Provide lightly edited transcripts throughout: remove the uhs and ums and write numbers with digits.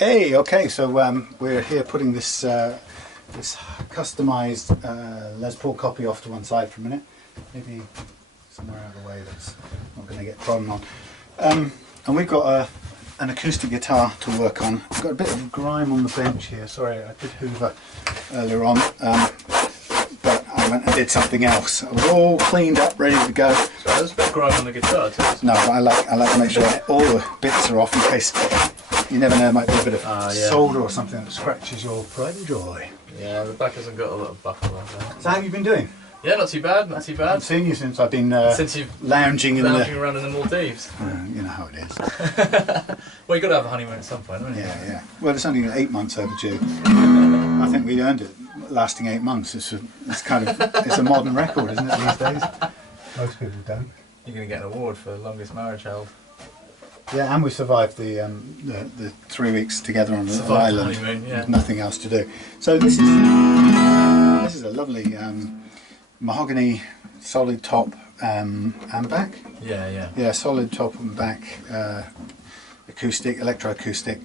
Hey, okay, so we're here putting this this customised Les Paul copy off to one side for a minute. Maybe somewhere out of the way that's not going to get trodden on. And we've got an acoustic guitar to work on. I've got a bit of grime on the bench here. Sorry, I did hoover earlier on, but I went and did something else. I was all cleaned up, ready to go. So there's a bit of grime on the guitar too. No, but I like to make sure all the bits are off in case. You never know, there might be a bit of solder or something that scratches your pride and joy. Yeah, the back hasn't got a little buckle on there. So how have you been doing? Yeah, not too bad, not too bad. I've seen you since I've been lounging around in the Maldives. You know how it is. Well, you've got to have a honeymoon at some point, haven't you? Yeah, yeah. Well, it's only 8 months overdue. I think we earned it, lasting 8 months. It's a modern record, isn't it, these days? Most people don't. You're going to get an award for longest marriage held. Yeah, and we survived the 3 weeks together on the island. Honeymoon, yeah. With nothing else to do. So this is a lovely mahogany solid top and back. Yeah, yeah. Yeah, solid top and back acoustic, electroacoustic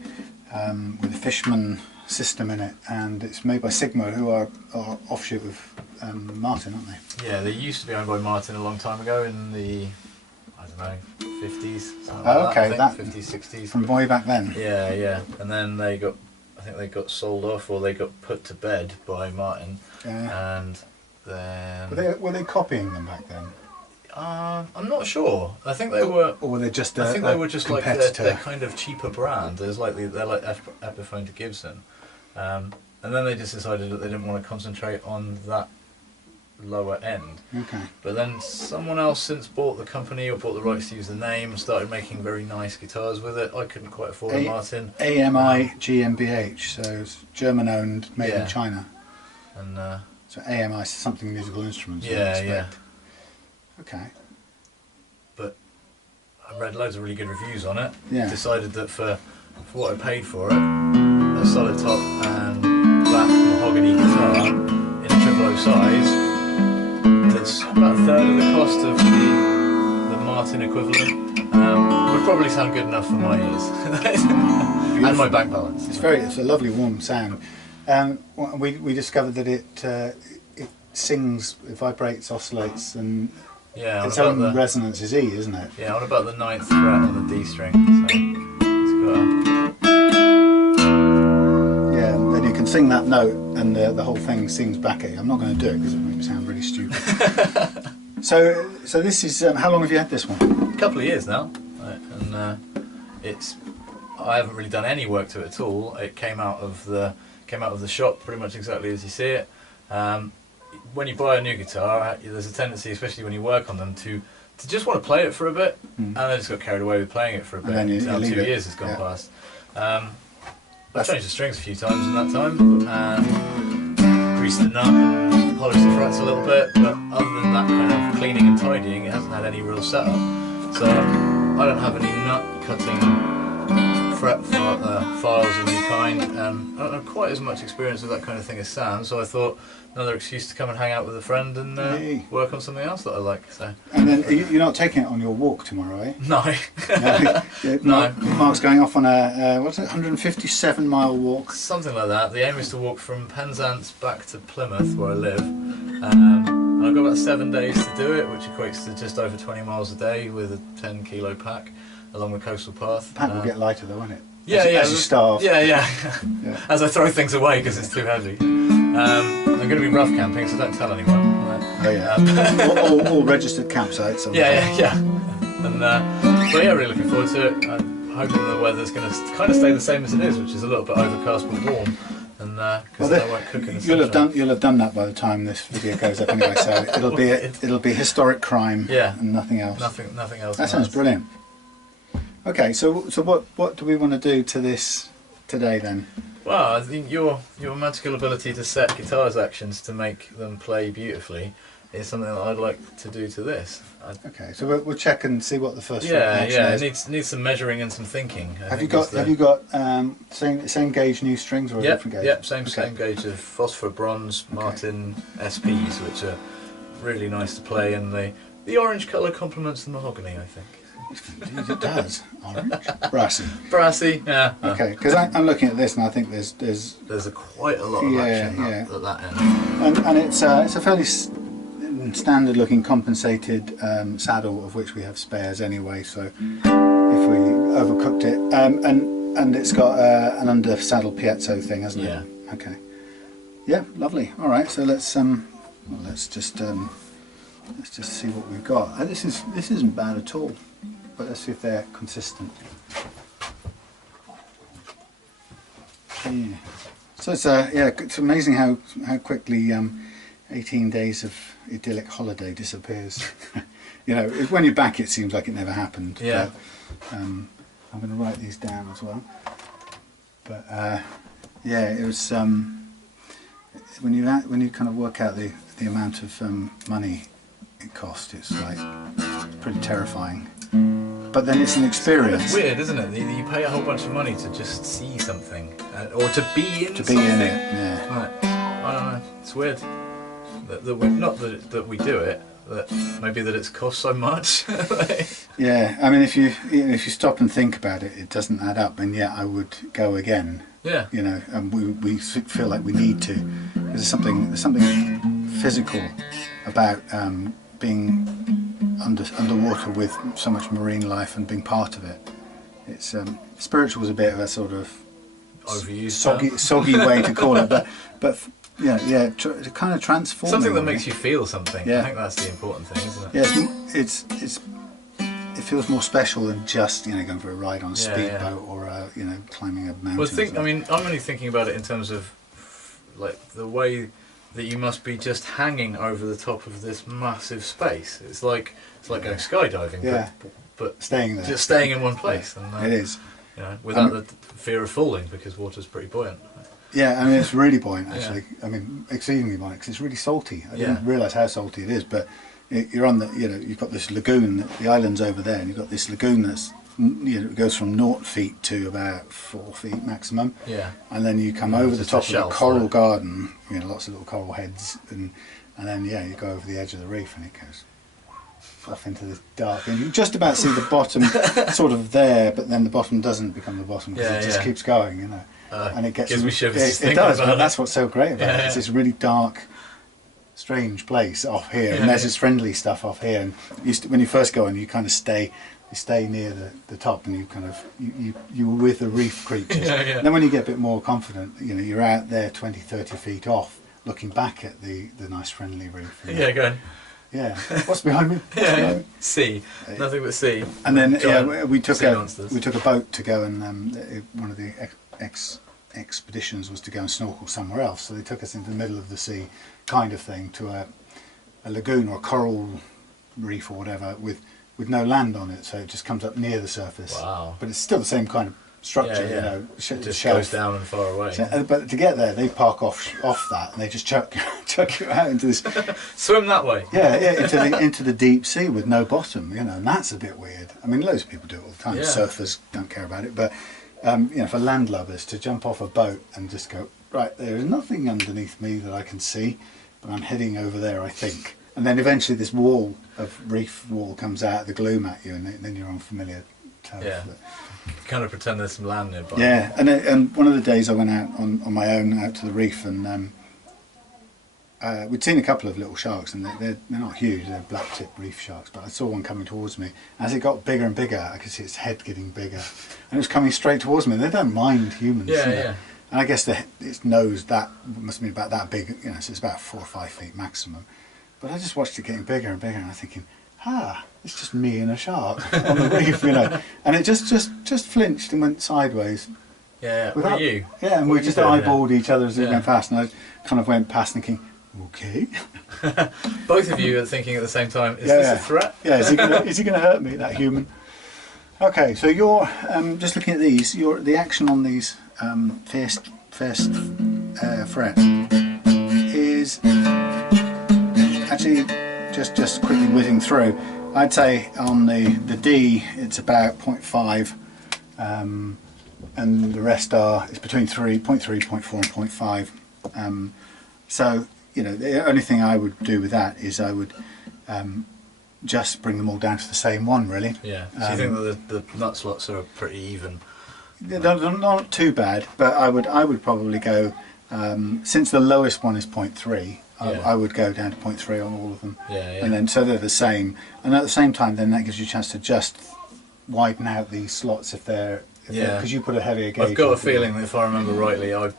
with a Fishman system in it, and it's made by Sigma, who are offshoot of Martin, aren't they? Yeah, they used to be owned by Martin a long time ago in the, I don't know, 50s. Oh, okay, that 50s, 60s. From way back then. Yeah, yeah, and then I think they got sold off, or they got put to bed by Martin. Yeah. And then were they copying them back then? I'm not sure. I think they were. Or were they just? I think they were just like competitor? their kind of cheaper brand. They're like Epiphone to Gibson, and then they just decided that they didn't want to concentrate on that lower end. Okay. But then someone else since bought the company or bought the rights to use the name and started making very nice guitars with it. I couldn't quite afford a Martin. AMI GmbH, so it's German owned, made in China. And so AMI is something musical instruments. Yeah, yeah. Okay. But I read loads of really good reviews on it. Yeah. Decided that for what I paid for it, a solid top and black mahogany guitar in a 000 size, that's about a third of the cost of the Martin equivalent. Would probably sound good enough for my ears and my bank balance. It's a lovely warm sound. We discovered that it sings, it vibrates, oscillates, and its own resonance is E, isn't it? Yeah, on about the 9th fret on the D string. So it's got yeah, and you can sing that note, and the whole thing sings back at you. I'm not going to do it because it makes me sound really stupid. So this is how long have you had this one? A couple of years now, and I haven't really done any work to it at all. It came out of the shop pretty much exactly as you see it. When you buy a new guitar, there's a tendency, especially when you work on them, to just want to play it for a bit, and I just got carried away with playing it for a bit until 2 years has gone past. I've changed the strings a few times in that time, and greased the nut and polished the frets a little bit, but other than that kind of cleaning and tidying, it hasn't had any real setup. So I don't have any nut cutting fret files of any kind, and I don't have quite as much experience with that kind of thing as Sam, so I thought another excuse to come and hang out with a friend and work on something else that I like. So. And then you're not taking it on your walk tomorrow, eh? No. No. Mark's going off on a 157-mile walk. Something like that. The aim is to walk from Penzance back to Plymouth, where I live. And I've got about 7 days to do it, which equates to just over 20 miles a day with a 10-kilo pack along the coastal path. The pack will get lighter though, won't it? Yeah, as you starve. Yeah. As I throw things away because it's too heavy. I'm going to be rough camping, so don't tell anyone. Oh yeah. all registered campsites. Yeah. And but yeah, really looking forward to it. I'm hoping the weather's going to kind of stay the same as it is, which is a little bit overcast but warm. And because I won't cook in the sunshine. You'll have done that by the time this video goes up anyway. So it'll be historic crime. Yeah. And nothing else. Nothing else. That sounds brilliant. Okay, so what do we want to do to this today then? Well, I think your magical ability to set guitars' actions to make them play beautifully is something that I'd like to do to this. Okay, so we'll check and see what the first action is. It needs some measuring and some thinking. Have you got same gauge new strings or a different gauge? Yep, same gauge of phosphor bronze Martin SPs, which are really nice to play, and the orange colour complements the mahogany, I think. Indeed it does. Orange. Brassy. Brassy, yeah. Okay, because I'm looking at this and I think there's quite a lot of action at that end. And it's a fairly standard looking compensated saddle, of which we have spares anyway, so if we overcooked it, and it's got an under saddle piezo thing, hasn't it? Yeah. Okay. Yeah, lovely. All right, so let's just see what we've got. This isn't bad at all, but let's see if they're consistent. Yeah. So it's amazing how quickly 18 days of idyllic holiday disappears. You know, when you're back, it seems like it never happened. Yeah. But, I'm going to write these down as well. But yeah, it was when you kind of work out the amount of money it cost, it's like pretty terrifying. But then it's an experience. It's weird, isn't it? You pay a whole bunch of money to just see something, or to be in something. In it, yeah. Right. I don't know. It's weird. Not that we do it. That maybe that it's cost so much. Yeah, I mean, if you stop and think about it, it doesn't add up. And yet, I would go again. Yeah. You know, and we feel like we need to. There's something physical about being underwater with so much marine life and being part of it. It's spiritual was a bit of a sort of overused soggy way to call it, but yeah, to kind of transform something that makes you feel something. Yeah. I think that's the important thing, isn't it? Yeah, it feels more special than just going for a ride on a speedboat or climbing a mountain. Well, I mean, I'm only thinking about it in terms of like the way that you must be just hanging over the top of this massive space. It's like going skydiving, but staying there, just staying in one place. Yeah. And, it is, without the fear of falling, because water's pretty buoyant. Yeah, I mean it's really buoyant actually. Yeah. I mean exceedingly buoyant because it's really salty. I didn't realise how salty it is, but you're on you've got this lagoon. The island's over there, and you've got this lagoon that's it goes from 0 feet to about 4 feet maximum. Yeah. And then you come over the top of the coral garden, lots of little coral heads, and then you go over the edge of the reef, and it goes off into the dark, and you just about see the bottom sort of there, but then the bottom doesn't become the bottom because it just keeps going, and it gives me shivers. It does, about but that's what's so great about it. It's this really dark, strange place off here, and there's this friendly stuff off here. And when you first go in, you kind of stay near the top, and you kind of you're with the reef creatures. And then when you get a bit more confident, you're out there 20, 30 feet off, looking back at the nice friendly reef. Go on. Yeah. What's behind me? Behind me? Sea. Nothing but sea. And then we took a boat to go, and one of the expeditions was to go and snorkel somewhere else. So they took us into the middle of the sea, kind of thing, to a lagoon or a coral reef or whatever with no land on it. So it just comes up near the surface. Wow. But it's still the same kind of structure, It just shelf. goes down and far away. So, but to get there, they park off that, and they just chuck you out into this. Swim that way. Into the deep sea with no bottom, and that's a bit weird. I mean, loads of people do it all the time. Yeah. Surfers don't care about it, but for landlubbers to jump off a boat and just go, right, there is nothing underneath me that I can see, but I'm heading over there, I think. And then eventually this reef wall comes out of the gloom at you, and then you're on familiar turf. Yeah. Kind of pretend there's some land nearby. Yeah, and one of the days I went out on my own out to the reef, and we'd seen a couple of little sharks, and they're not huge, they're black tip reef sharks, but I saw one coming towards me. As it got bigger and bigger, I could see its head getting bigger, and it was coming straight towards me. And they don't mind humans. And I guess its nose must have been about that big, so it's about 4 or 5 feet maximum. But I just watched it getting bigger and bigger, and I'm thinking, it's just me and a shark on the reef, and it just flinched and went sideways. Yeah, were you? Yeah, and we just eyeballed each other as we went past, and I kind of went past thinking, okay. Both of you are thinking at the same time, is this a threat? Yeah, is he going to hurt me, that human? Okay, so you're just looking at these. The action on these first fret is actually just quickly whizzing through. I'd say on the D it's about 0.5, and the rest it's between 0.3, 0.4 and 0.5. So the only thing I would do with that is I would just bring them all down to the same one, really. Yeah. So you think that the nut slots are pretty even? They're not too bad, but I would probably go, since the lowest one is 0.3, I would go down to 0.3 on all of them. Yeah, yeah. And then so they're the same, and at the same time, then that gives you a chance to just widen out these slots if they're because you put a heavier gauge. I've got a feeling that if I remember rightly, I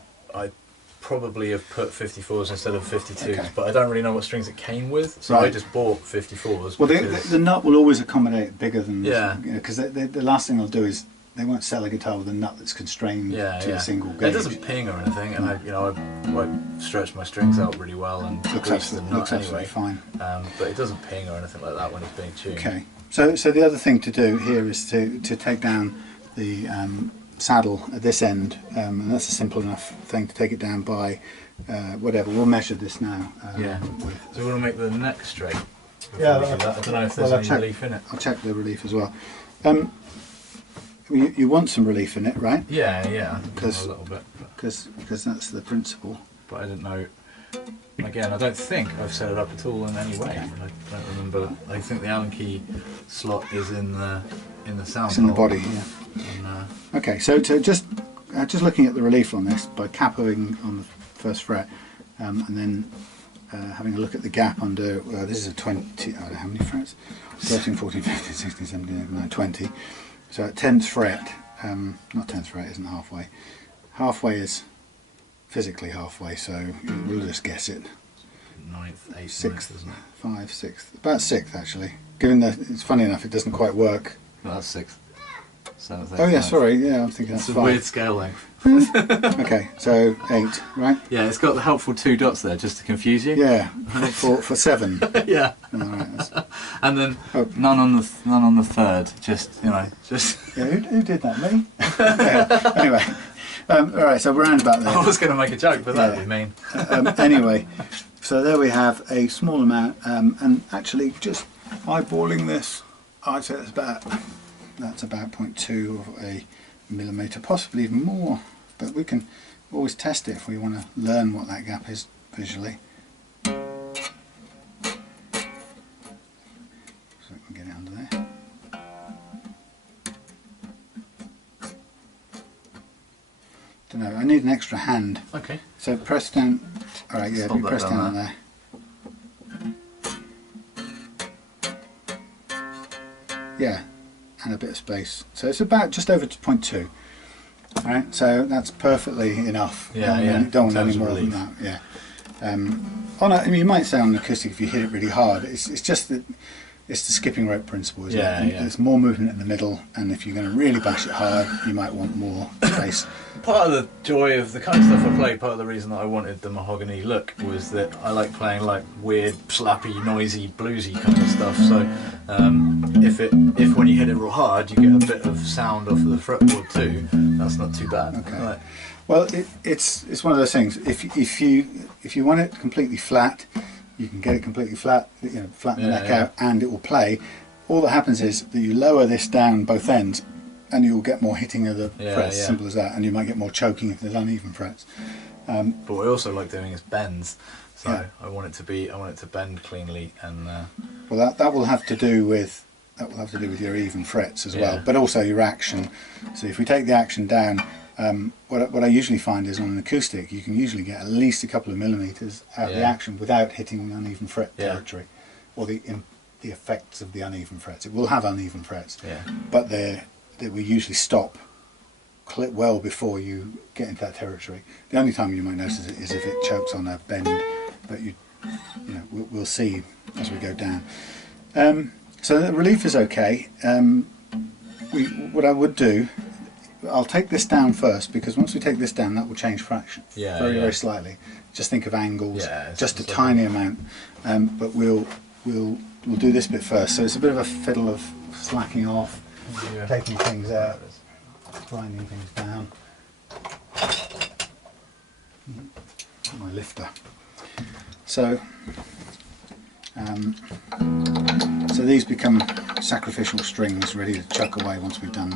probably have put 54s instead of 52s, but I don't really know what strings it came with, so I just bought 54s. Well, the nut will always accommodate bigger than because the last thing they'll do is they won't sell a guitar with a nut that's constrained to a single gauge. It doesn't ping or anything, and I stretch my strings out really well and looks absolutely fine. But it doesn't ping or anything like that when it's being tuned. Okay, so the other thing to do here is to take down the saddle at this end, and that's a simple enough thing to take it down by whatever. We'll measure this now. So we want to make the neck straight. Yeah, I don't know if there's any relief in it. I'll check the relief as well. You want some relief in it, right? Yeah, a little bit. Because that's the principle. But I didn't know. Again, I don't think I've set it up at all in any way. I don't remember. I think the Allen key slot is in the sound. It's in the body. Yeah. And, okay, so just looking at the relief on this by capoing on the first fret, and then having a look at the gap under. This is a 20. I don't know how many frets. 13, 14, 15, 16, 17, 18, 19, 20. So at 10th fret, not 10th fret isn't halfway. Halfway is physically halfway, so we'll just guess it. 9th, 8th, 6th, isn't it? 5th, 6th, about 6th actually. Given that it's funny enough, it doesn't quite work. No, that's 6th. 7th, 8th, Oh yeah, 9th. sorry, yeah, I'm thinking It's that's a 5. weird scale length. Okay, so 8, right? Yeah, it's got the helpful 2 dots there just to confuse you. Yeah, for 7. Yeah. All right, And then none on the third. Just. Yeah, who did that? Me? Yeah. Anyway, all right, so we're around about there. I was going to make a joke, but that'd be mean. Anyway, so there we have a small amount, and actually just eyeballing this, I'd say that's about 0.2 of a millimetre, possibly even more, but we can always test it if we want to learn what that gap is visually. So we can get it under there. Don't know, I need an extra hand. Okay. So press down, alright, yeah, Stop you press that down down there. Yeah, and a bit of space. So it's about just over 0.2. Alright, so that's perfectly enough. Yeah, Don't want any more than that. Yeah. I mean, you might say on an acoustic if you hit it really hard, it's just that it's the skipping rope principle, isn't it? Yeah. There's more movement in the middle, and if you're going to really bash it hard, you might want more space. Part of the joy of the kind of stuff I play, part of the reason that I wanted the mahogany look was that I like playing like weird, slappy, noisy, bluesy kind of stuff. So if when you hit it real hard, you get a bit of sound off of the fretboard too, that's not too bad. Okay. Right. Well, it's one of those things. If you want it completely flat, you can get it completely flat. Flatten the neck out, and it will play. All that happens is that you lower this down both ends, and you'll get more hitting of the frets. Simple as that. And you might get more choking if there's uneven frets. But what I also like doing is bends. So I want it to bend cleanly, and well, that will have to do with your even frets as well, but also your action. So if we take the action down. What I usually find is on an acoustic you can usually get at least a couple of millimetres out of the action without hitting the uneven fret territory or the effects of the uneven frets. It will have uneven frets, but they will usually stop well before you get into that territory. The only time you might notice it is if it chokes on a bend, but we'll see as we go down. So the relief is okay. What I would do, I'll take this down first, because once we take this down that will change fraction very slightly. Just think of angles, just a tiny amount, but we'll do this bit first. So it's a bit of a fiddle of slacking off, taking things out, grinding things down. My lifter. So these become sacrificial strings ready to chuck away once we've done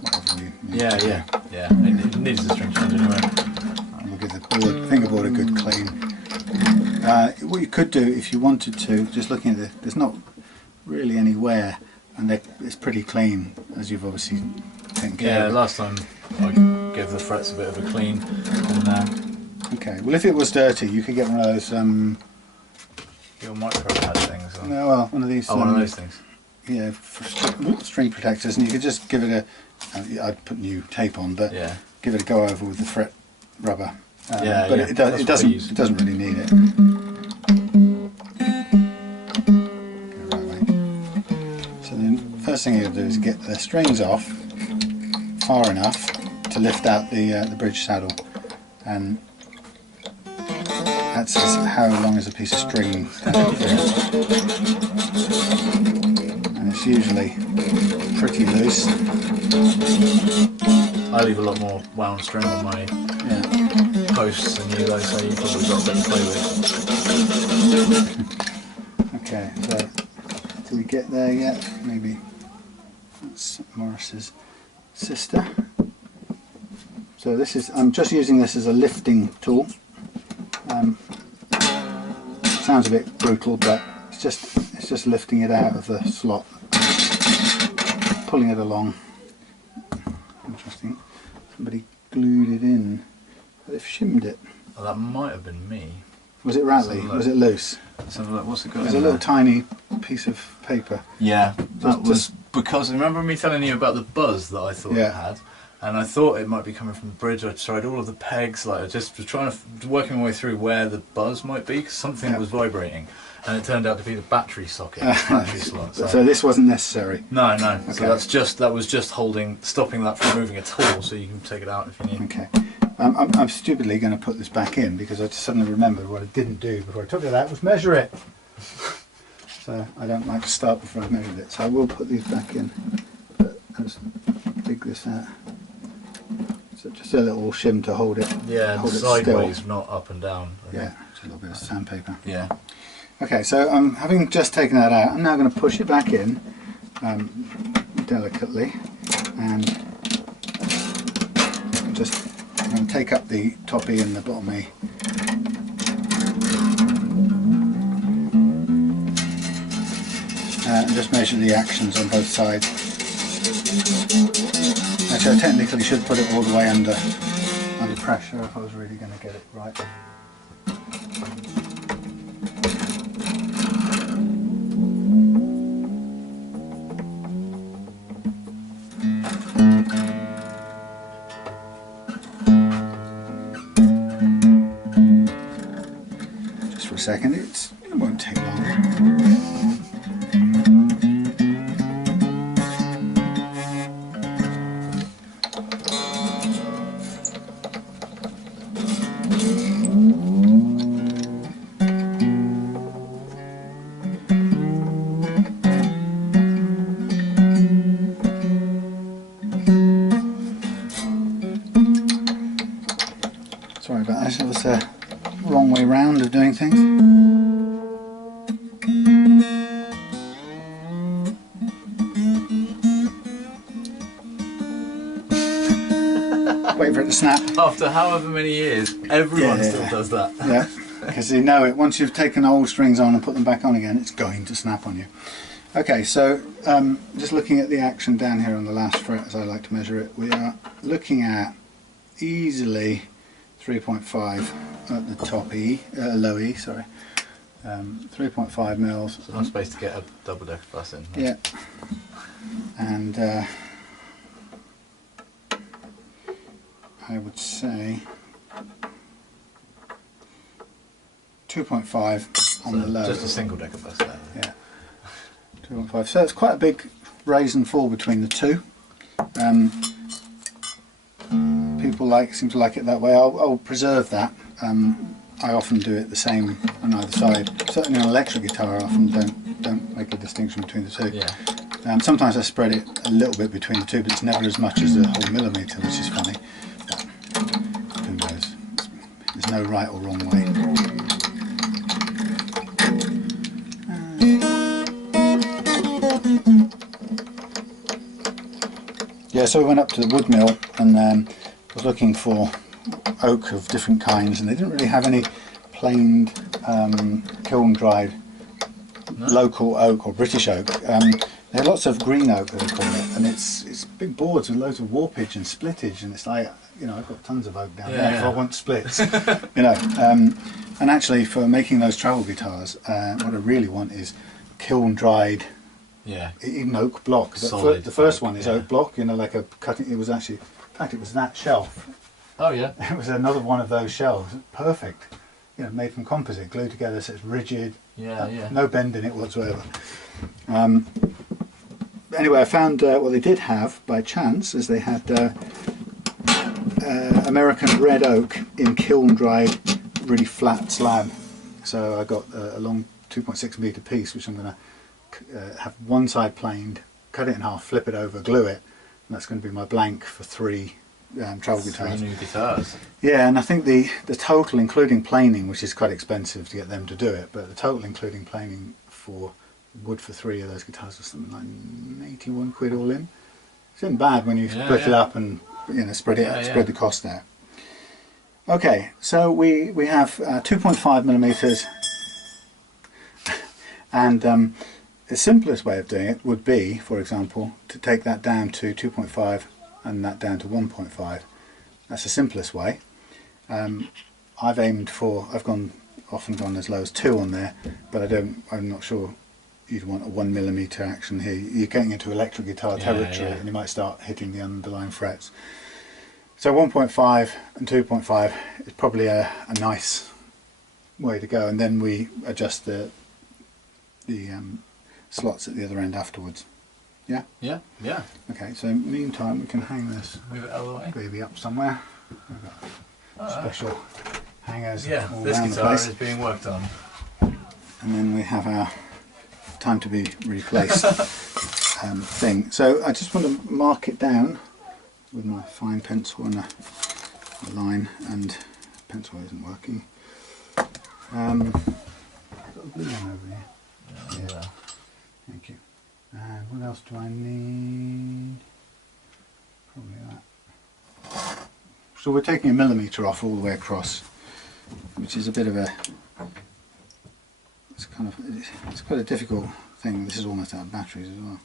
whatever we need to do. It needs a string change anyway. We'll give the fingerboard a good clean. What you could do if you wanted to, just looking at this, there's not really any wear, and it's pretty clean, as you've obviously taken care of. Yeah, last time I gave the frets a bit of a clean. And, okay, well if it was dirty, you could get one of those. your micro pad things. Or... No, well, one of these. Oh, one of those things. Yeah, for string protectors, and you could just give it a. I'd put new tape on, but yeah, give it a go over with the fret rubber. Yeah, but yeah, it doesn't really need it. Go right way. So the first thing you'll do is get the strings off far enough to lift out the bridge saddle, and that's how long is a piece of string can fit. And it's usually pretty loose. I leave a lot more wound string on my posts than you guys, so you've probably got a bit to play with. Okay, so do we get there yet? Maybe that's Morris's sister. So this is, I'm just using this as a lifting tool. Sounds a bit brutal, but it's just lifting it out of the slot, pulling it along. Interesting. Somebody glued it in. They've shimmed it. Oh, that might have been me. Was it rattly? Was it loose? Let's have a look. What's it got? It was a little tiny piece of paper. Yeah, that was because, remember me telling you about the buzz that I thought it had? And I thought it might be coming from the bridge. I tried all of the pegs, like I just was trying to working my way through where the buzz might be, because something was vibrating, and it turned out to be the battery socket, battery slot. So this wasn't necessary. No, no. Okay. So that was just stopping that from moving at all, so you can take it out if you need. Okay. I'm stupidly going to put this back in because I just suddenly remembered what I didn't do before I took it out was measure it. So I don't like to start before I've measured it. So I will put these back in. But I'll just dig this out. So just a little shim to hold it. Yeah, hold sideways, still. not up and down. Yeah, just a little bit of sandpaper. Yeah. Okay, so having just taken that out, I'm now going to push it back in delicately, and just I'm going to take up the toppy and the bottomy. And just measure the actions on both sides. Actually, I technically should put it all the way under pressure if I was really going to get it right. Just for a second, it won't take long. Sorry about that, it was a wrong way round of doing things. Wait for it to snap. After however many years, everyone still does that. Yeah, because you know it, once you've taken old strings on and put them back on again, it's going to snap on you. Okay, so just looking at the action down here on the last fret as I like to measure it, we are looking at easily 3.5 at the top E, low E, sorry. 3.5 mils. So enough space to get a double decker bus in. Yeah. And I would say 2.5 on the low. Just a single decker bus there. Yeah. 2.5. So it's quite a big rise and fall between the two. People seem to like it that way. I'll preserve that. I often do it the same on either side. Certainly on electric guitar, I often don't make a distinction between the two. Yeah. Sometimes I spread it a little bit between the two, but it's never as much as a whole millimetre, which is funny. But who knows? There's no right or wrong way. Yeah, so we went up to the wood mill and was looking for oak of different kinds, and they didn't really have any planed kiln dried local oak or British oak. There are lots of green oak, they call it, and it's big boards with loads of warpage and splittage, and it's like, you know, I've got tons of oak down there if I want splits, you know. And actually, for making those travel guitars, what I really want is kiln dried, even oak block. Solid The first oak, one is oak block, you know, like a cutting. It was actually, in fact, it was that shelf. Oh yeah. It was another one of those shelves, perfect. You know, made from composite, glued together, so it's rigid. No bend in it whatsoever. Anyway, I found what they did have by chance is they had American red oak in kiln dried, really flat slab. So I got a long 2.6 metre piece, which I'm going to have one side planed, cut it in half, flip it over, glue it, and that's going to be my blank for 3 travel guitars. 3 new guitars. Yeah, and I think the total, including planing, which is quite expensive to get them to do it, but the total, including planing for wood for 3 of those guitars, was something like 81 quid all in. It isn't bad when you split it up and, you know, spread the cost out. Okay, so we have 2.5 millimeters, and the simplest way of doing it would be, for example, to take that down to 2.5 and that down to 1.5. That's the simplest way. I've often gone as low as 2 on there, but I'm not sure you'd want a 1 millimeter action here. You're getting into electric guitar territory, and you might start hitting the underlying frets. So 1.5 and 2.5 is probably a nice way to go, and then we adjust the slots at the other end afterwards. Yeah? Yeah. Okay, so in the meantime we can hang this Move it out of the way. baby up somewhere. We've got special hangers all this around the guitar place. is being worked on. And then we have our time to be replaced thing. So I just want to mark it down with my fine pencil and a line, and pencil isn't working. Got a blue one over here. Yeah. Thank you. And what else do I need? Probably that. So we're taking a millimetre off all the way across, which is a bit of a, it's quite a difficult thing. This is almost out of batteries as well.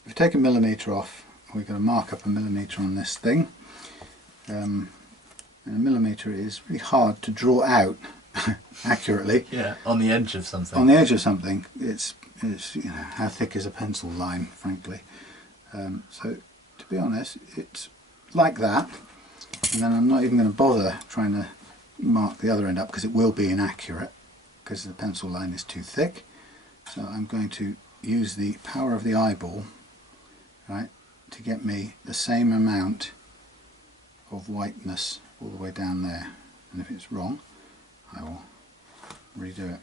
If we take a millimetre off, we've got to mark up a millimetre on this thing. And a millimetre is really hard to draw out accurately. Yeah, on the edge of something. On the edge of something, it's you know, how thick is a pencil line, frankly. So to be honest, it's like that, and then I'm not even going to bother trying to mark the other end up, because it will be inaccurate because the pencil line is too thick. So I'm going to use the power of the eyeball, right, to get me the same amount of whiteness all the way down there, and if it's wrong I will redo it.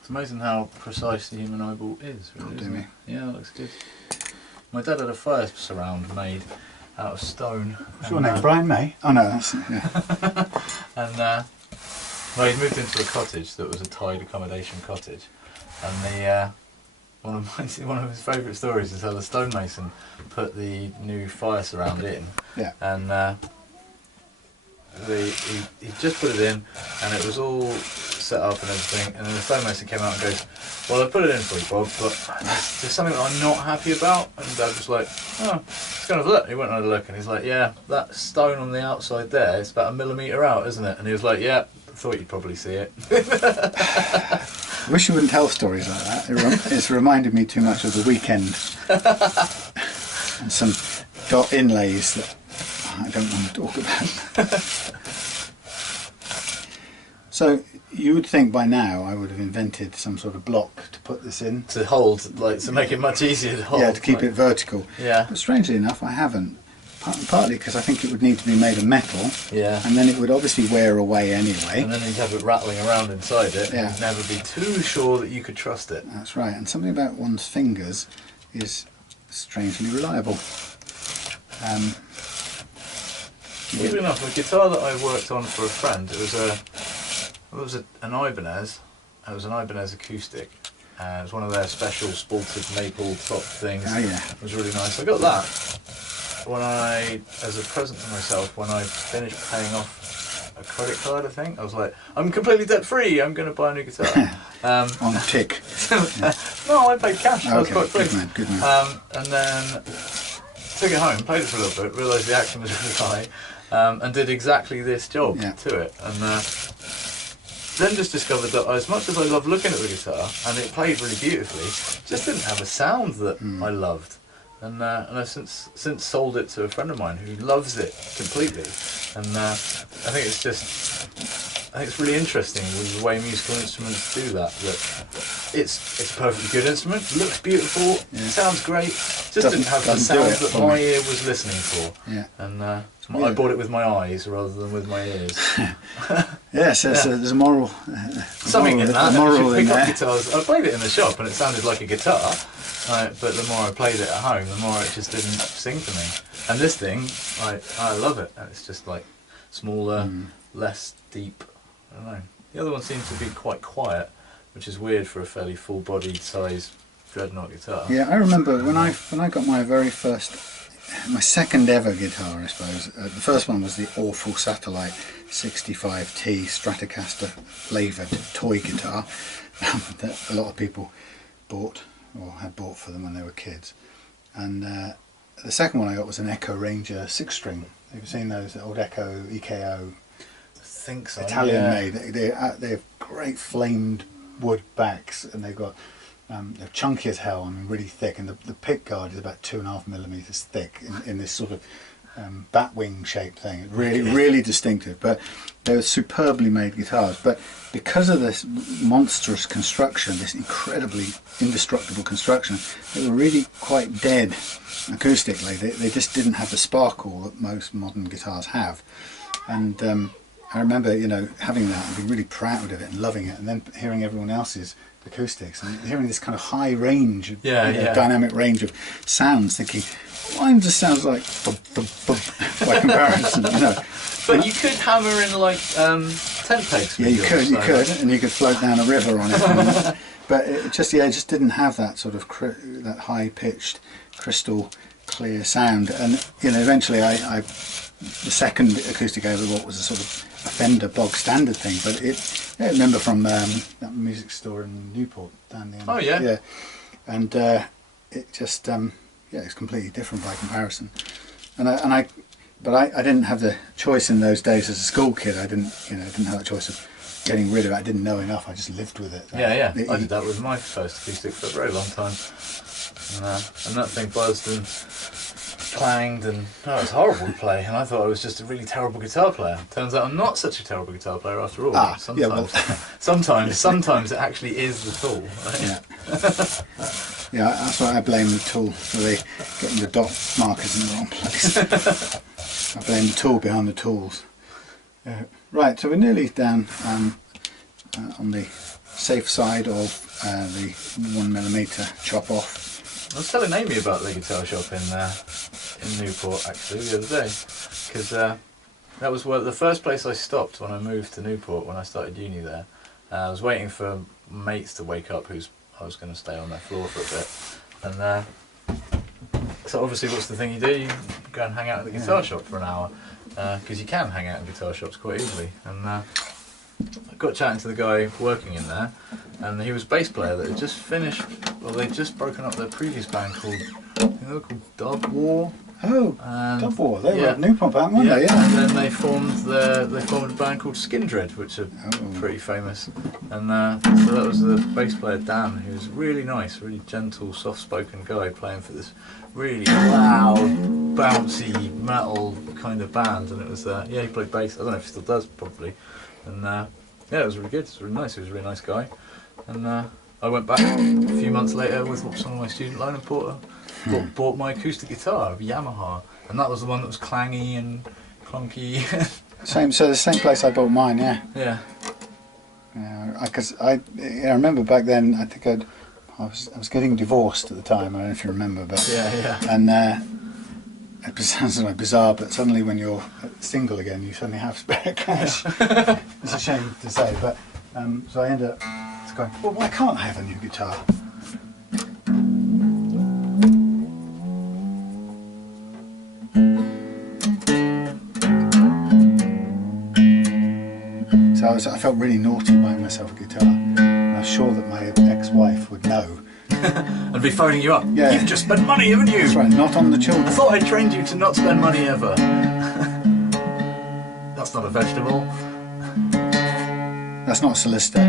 It's amazing how precise the human eyeball is, really, isn't it? Yeah, it looks good. My dad had a fire surround made out of stone. What's your name? Brian May? Oh no, that's And well, he moved into a cottage that was a tied accommodation cottage, and one of his favourite stories is how the stonemason put the new fire surround in. Yeah. And he just put it in, and it was all set up and everything, and then the stonemason came out and goes, "Well, I put it in for you, Bob, but there's something that I'm not happy about." And Dad was like, "Oh, let's go and have a look." He went and had a look, and he's like, "Yeah, that stone on the outside there, it's about 1 millimetre out, isn't it?" And he was like, "Yeah, I thought you'd probably see it." I wish you wouldn't tell stories like that. It's reminded me too much of The Weekend and some dot inlays that I don't want to talk about. So you would think by now I would have invented some sort of block to put this in. To hold, like, to make it much easier to hold. Yeah, to keep it vertical. Yeah. But strangely enough, I haven't. Partly because I think it would need to be made of metal. Yeah. And then it would obviously wear away anyway. And then you'd have it rattling around inside it. Yeah. And you'd never be too sure that you could trust it. That's right. And something about one's fingers is strangely reliable. Weirdly enough, the guitar that I worked on for a friend, it was an Ibanez. It was an Ibanez acoustic. It was one of their special spalted maple top things. Oh yeah. It was really nice. I got that as a present to myself when I finished paying off a credit card, I think. I was like, I'm completely debt free. I'm going to buy a new guitar. On a tick. No, I paid cash. I was quite good pleased. man, good man. And then took it home, played it for a little bit, realised the action was really high, and did exactly this job to it. And then just discovered that as much as I loved looking at the guitar, and it played really beautifully, it just didn't have a sound that I loved. And I've since sold it to a friend of mine who loves it completely. And I think it's really interesting with the way musical instruments do that. That it's a perfectly good instrument, looks beautiful, sounds great, just didn't have the sound that my ear was listening for. Yeah. And I bought it with my eyes rather than with my ears. Yes, there's a moral. Something in that. Moral in pick up there. guitars. I played it in the shop and it sounded like a guitar. But the more I played it at home, the more it just didn't sing to me. And this thing, I love it. It's just like smaller, less deep. I don't know. The other one seems to be quite quiet, which is weird for a fairly full-bodied size dreadnought guitar. Yeah, I remember when I got my second ever guitar, I suppose. The first one was the awful Satellite 65T Stratocaster flavoured toy guitar that a lot of people bought or had bought for them when they were kids. And the second one I got was an Echo Ranger 6-string. Have you seen those old Echo EKO? I think so. Italian made. They have great flamed wood backs, and they've got they're chunky as hell. I mean, really thick, and the pick guard is about 2.5 millimeters thick in this sort of bat wing shaped thing. Really distinctive. But they were superbly made guitars. But because of this monstrous construction, this incredibly indestructible construction, they were really quite dead acoustically. They just didn't have the sparkle that most modern guitars have. And I remember, having that and being really proud of it and loving it, and then hearing everyone else's acoustics and hearing this kind of high range, dynamic range of sounds, thinking, mine just sounds like by comparison, But you could hammer in like tent pegs. Yeah, you could, and you could float down a river on it. But it just didn't have that sort of that high pitched, crystal clear sound. And eventually, the second acoustic I ever bought was a sort of a Fender bog standard thing. But I remember from that music store in Newport down the end. Oh yeah. Yeah, and it just it's completely different by comparison. But I didn't have the choice in those days as a school kid. I didn't have the choice of getting rid of it. I didn't know enough. I just lived with it. I did that with my first acoustic for a very long time, and that thing buzzed and clanged, and it was horrible to play. And I thought I was just a really terrible guitar player. Turns out I'm not such a terrible guitar player after all. Sometimes it actually is the tool. Right? Yeah, that's why I blame the tool for getting the dot markers in the wrong place. I blame the tool behind the tools. Right, so we're nearly down on the safe side of the 1mm chop off. I was telling Amy about the guitar shop in Newport actually the other day, because that was the first place I stopped when I moved to Newport when I started uni there. I was waiting for mates to wake up I was going to stay on their floor for a bit, and so obviously what's the thing you do? You go and hang out at the guitar shop for an hour, because you can hang out in guitar shops quite easily. And I got chatting to the guy working in there, and he was a bass player that had just finished, they'd just broken up their previous band called Dub War. Oh, Dub War, they were at Newport back, weren't they? Yeah. And then they formed a band called Skindred, which are pretty famous. And so that was the bass player Dan, who was really nice, really gentle, soft-spoken guy playing for this really loud, bouncy metal kind of band. And it was he played bass. I don't know if he still does, probably. And it was really good. It was really nice. He was a really nice guy. And I went back a few months later with some of my student loan and bought my acoustic guitar, a Yamaha, and that was the one that was clangy and clunky. So the same place I bought mine, yeah. Yeah. Because I remember back then. I think I was getting divorced at the time. I don't know if you remember, but and it sounds like bizarre, but suddenly when you're single again, you suddenly have spare cash. It's a shame to say, but so I ended up going, well, why can't I have a new guitar? So I felt really naughty buying myself a guitar. And I'm sure that my ex-wife would know. And be phoning you up. Yeah. You've just spent money, haven't you? That's right, not on the children. I thought I trained you to not spend money ever. That's not a vegetable. That's not a solicitor.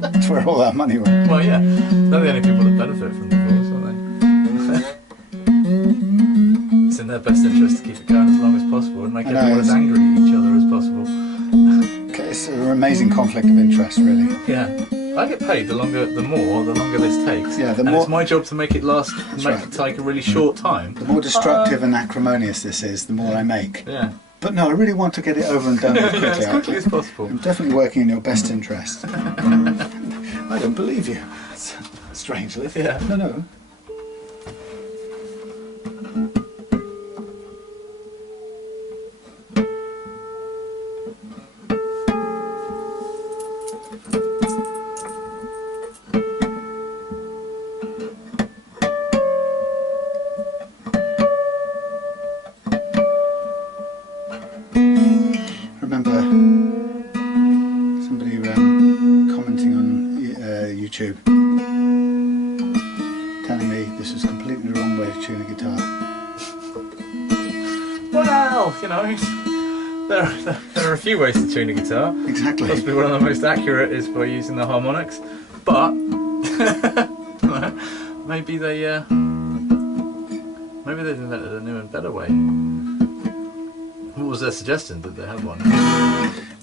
That's where all that money went. Well, yeah. They're the only people that benefit from divorce, aren't they? It's in their best interest to keep it going as long as possible and make everyone as angry at each other as possible. It's an amazing conflict of interest, really. Yeah. I get paid the longer this takes. Yeah, and it's my job to make it last, it take a really short time. The more destructive and acrimonious this is, the more I make. Yeah. But no, I really want to get it over and done with quickly. As quickly as possible. I'm definitely working in your best interest. I don't believe you. Strangely. Yeah. No. Somebody commenting on YouTube telling me this was completely the wrong way to tune a guitar. Well, you know, there are a few ways to tune a guitar. Exactly. Possibly one of the most accurate is by using the harmonics, but maybe they've invented a new and better way. What was their suggestion? Did they have one?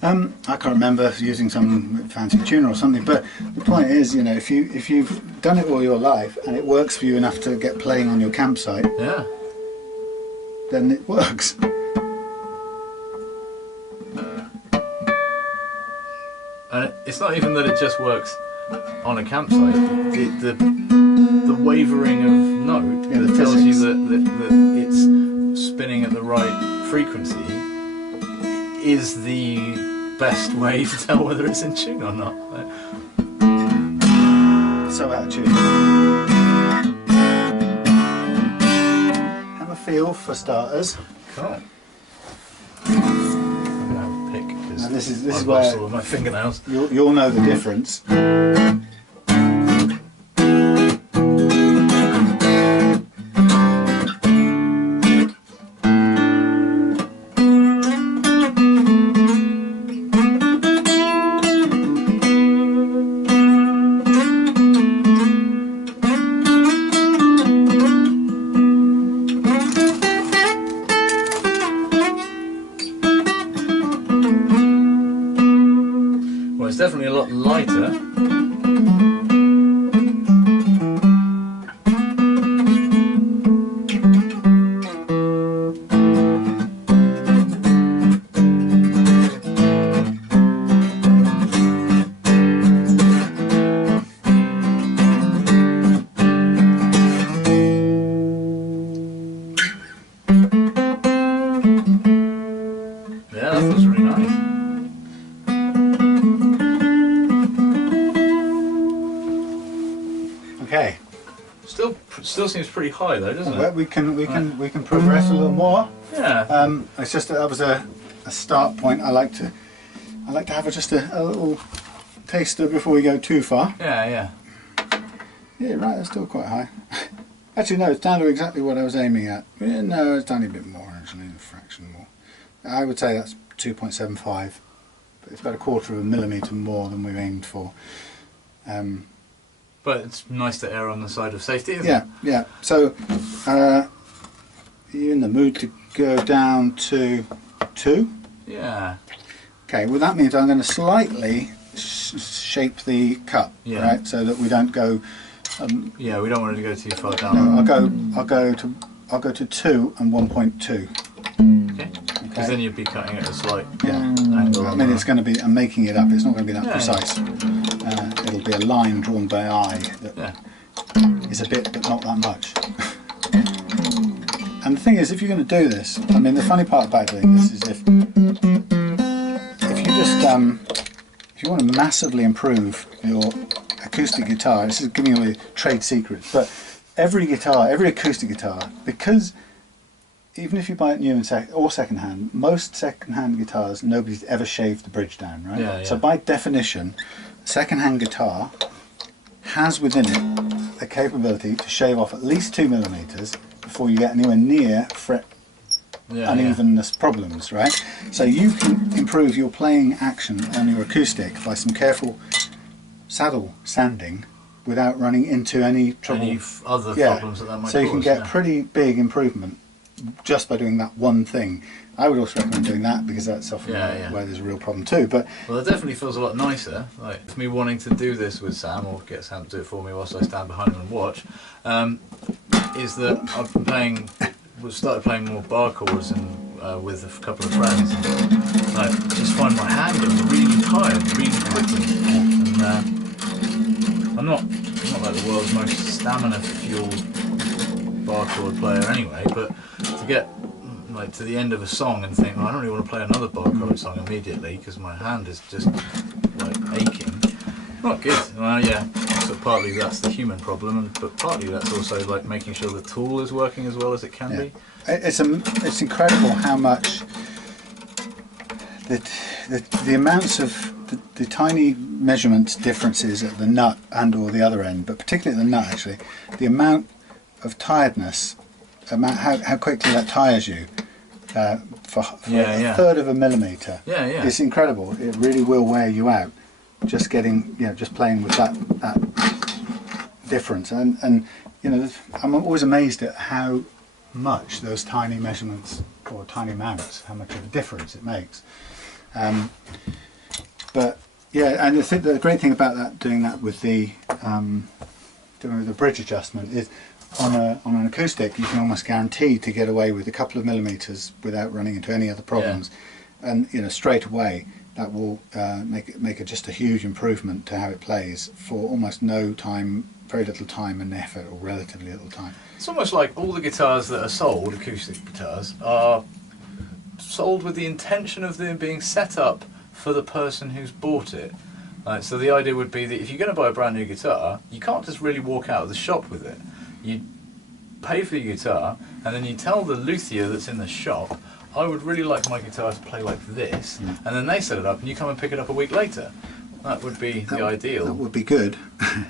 I can't remember using some fancy tuner or something, but the point is, you know, if you've done it all your life and it works for you enough to get playing on your campsite, yeah, then it works. And it's not even that it just works on a campsite. The wavering of note that tells you that it's spinning at the right frequency is the best way to tell whether it's in tune or not. So out of tune. Have a feel for starters. Cool. I'm gonna have a pick because this is I've where lost all of my fingernails. You'll know the difference. Well, it's definitely a lot lighter. Yeah, that feels really nice. Okay. Still seems pretty high though, doesn't Well, it? we can progress a little more. Yeah. It's just that was a start point. I like to have just a little taster before we go too far. Yeah. Yeah, right. That's still quite high. Actually, no, it's down to exactly what I was aiming at. Yeah, no, it's a tiny bit more actually, a fraction more. I would say that's 2.75, but it's about a quarter of a millimetre more than we aimed for. But it's nice to err on the side of safety, isn't Yeah, it? yeah. So, are you in the mood to go down to 2? Yeah. Okay, well that means I'm going to slightly shape the cut, Yeah. right, so that we don't go. Yeah, we don't want it to go too far down. No, I'll go to 2 and 1.2. Okay. Because then you'd be cutting it a slight Yeah. angle. I mean, it's going to be. I'm making it up. It's not going to be that Yeah. precise. It'll be a line drawn by eye that is a bit, but not that much. And the thing is, if you're going to do this, I mean, the funny part about doing this is if you just if you want to massively improve your acoustic guitar, this is giving away trade secrets, but every acoustic guitar, because even if you buy it new and or second-hand, most second-hand guitars, nobody's ever shaved the bridge down, right? Yeah, yeah. So by definition, a second-hand guitar has within it the capability to shave off at least 2mm before you get anywhere near fret unevenness problems, right? So you can improve your playing action on your acoustic by some careful saddle sanding without running into any trouble. Any other problems that might cause. So you can get pretty big improvement just by doing that one thing. I would also recommend doing that because that's often where there's a real problem too. But well, it definitely feels a lot nicer. Like me wanting to do this with Sam, or get Sam to do it for me whilst I stand behind him and watch, is that I've been playing. We started playing more bar chords and with a couple of friends. And I just find my hand getting really tired really quickly. And I'm not like the world's most stamina-fueled bar chord player anyway, but to get like to the end of a song and think, well, I don't really want to play another bar chord song immediately because my hand is just like aching. Not good. Well, yeah. So partly that's the human problem, but partly that's also like making sure the tool is working as well as it can be. It's incredible how much the amounts of the tiny measurement differences at the nut and or the other end, but particularly at the nut actually, the amount of tiredness, how quickly that tires you for a third of a millimetre is incredible. It really will wear you out. Just getting, just playing with that difference, and I'm always amazed at how much those tiny measurements or tiny amounts, how much of a difference it makes. But yeah, and I think the great thing about doing that with the bridge adjustment is on an acoustic you can almost guarantee to get away with a couple of millimeters without running into any other problems, and straight away. That will make just a huge improvement to how it plays for almost no time, very little time and effort, or relatively little time. It's almost like all the guitars that are sold, acoustic guitars, are sold with the intention of them being set up for the person who's bought it. So the idea would be that if you're going to buy a brand new guitar, you can't just really walk out of the shop with it. You pay for your guitar, and then you tell the luthier that's in the shop, I would really like my guitar to play like this, and then they set it up and you come and pick it up a week later. That would be the ideal. That would be good.